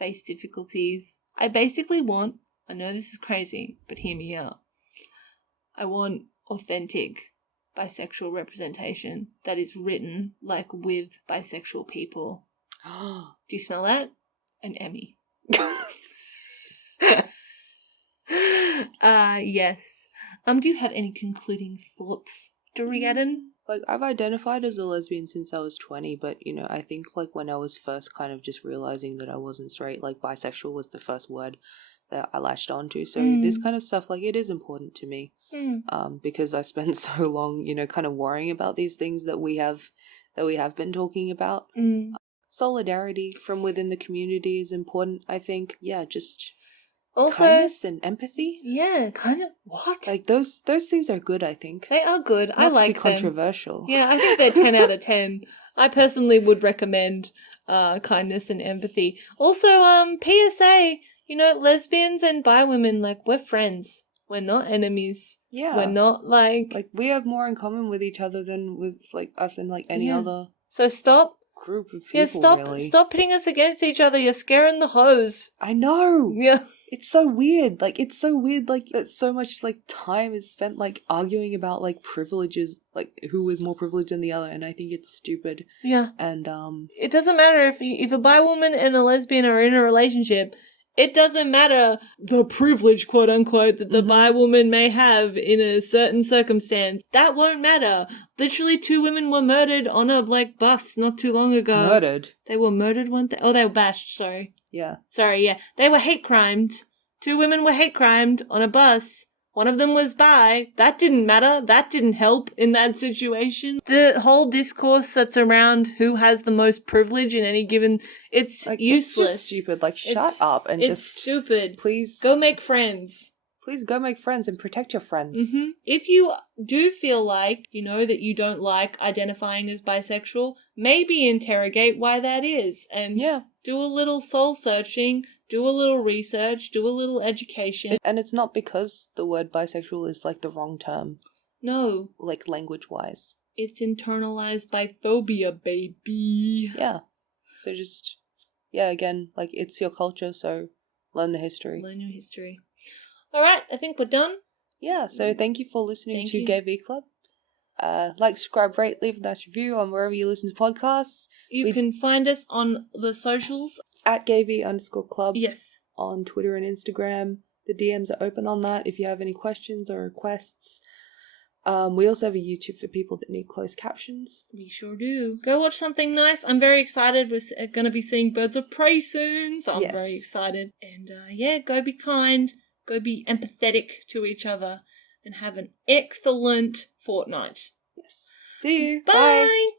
face difficulties. I basically want, I know this is crazy, but hear me out. I want authentic bisexual representation that is written, like, with bisexual people. Do you smell that? An Emmy. Yes. Do you have any concluding thoughts, Durr-e Adan? Like, I've identified as a lesbian since I was 20, but, I think, like, when I was first kind of just realizing that I wasn't straight, like, bisexual was the first word that I latched onto. So this kind of stuff, like, it is important to me. Because I spent so long, kind of worrying about these things that we have been talking about. Solidarity from within the community is important, I think. Yeah, just also kindness and empathy. Yeah, kind of what? Like those things are good, I think. They are good. I like them. Controversial. Yeah, I think they're 10 out of 10. I personally would recommend kindness and empathy. Also, PSA, lesbians and bi women, like, we're friends. We're not enemies. Yeah. We're not, like, we have more in common with each other than with, like, us and, like, any other so stop group of people, stop pitting us against each other. You're scaring the hoes. I know. Yeah. It's so weird. Like, it's so weird, like, that so much, like, time is spent, like, arguing about, like, privileges, like, who is more privileged than the other, and I think it's stupid. Yeah. And, it doesn't matter if a bi woman and a lesbian are in a relationship. It doesn't matter the privilege, quote unquote, that the bi woman may have in a certain circumstance. That won't matter. Literally 2 women were murdered on a, like, bus not too long ago. Murdered? They were murdered, weren't they? Oh, they were bashed, sorry. Yeah. Sorry, yeah. They were hate crimed. 2 women were hate crimed on a bus. One of them was bi. That didn't matter. That didn't help in that situation. The whole discourse that's around who has the most privilege in any given... It's, like, useless. It's just stupid. Like, shut up and it's stupid. Please. Go make friends. Please go make friends and protect your friends. If you do feel like, that you don't like identifying as bisexual, maybe interrogate why that is. And do a little soul searching, do a little research, do a little education. And it's not because the word bisexual is, like, the wrong term. No. Like, language-wise. It's internalized biphobia, baby. Yeah. So just, again, like, it's your culture, so learn the history. Learn your history. All right, I think we're done. Yeah, so thank you for listening to GayV Club. Like, subscribe, rate, leave a nice review on wherever you listen to podcasts. You can find us on the socials. At GayV_Club. Yes. On Twitter and Instagram. The DMs are open on that if you have any questions or requests. We also have a YouTube for people that need closed captions. We sure do. Go watch something nice. I'm very excited. We're going to be seeing Birds of Prey soon, so I'm very excited. And go be kind. Go be empathetic to each other and have an excellent fortnight. Yes. See you. Bye. Bye.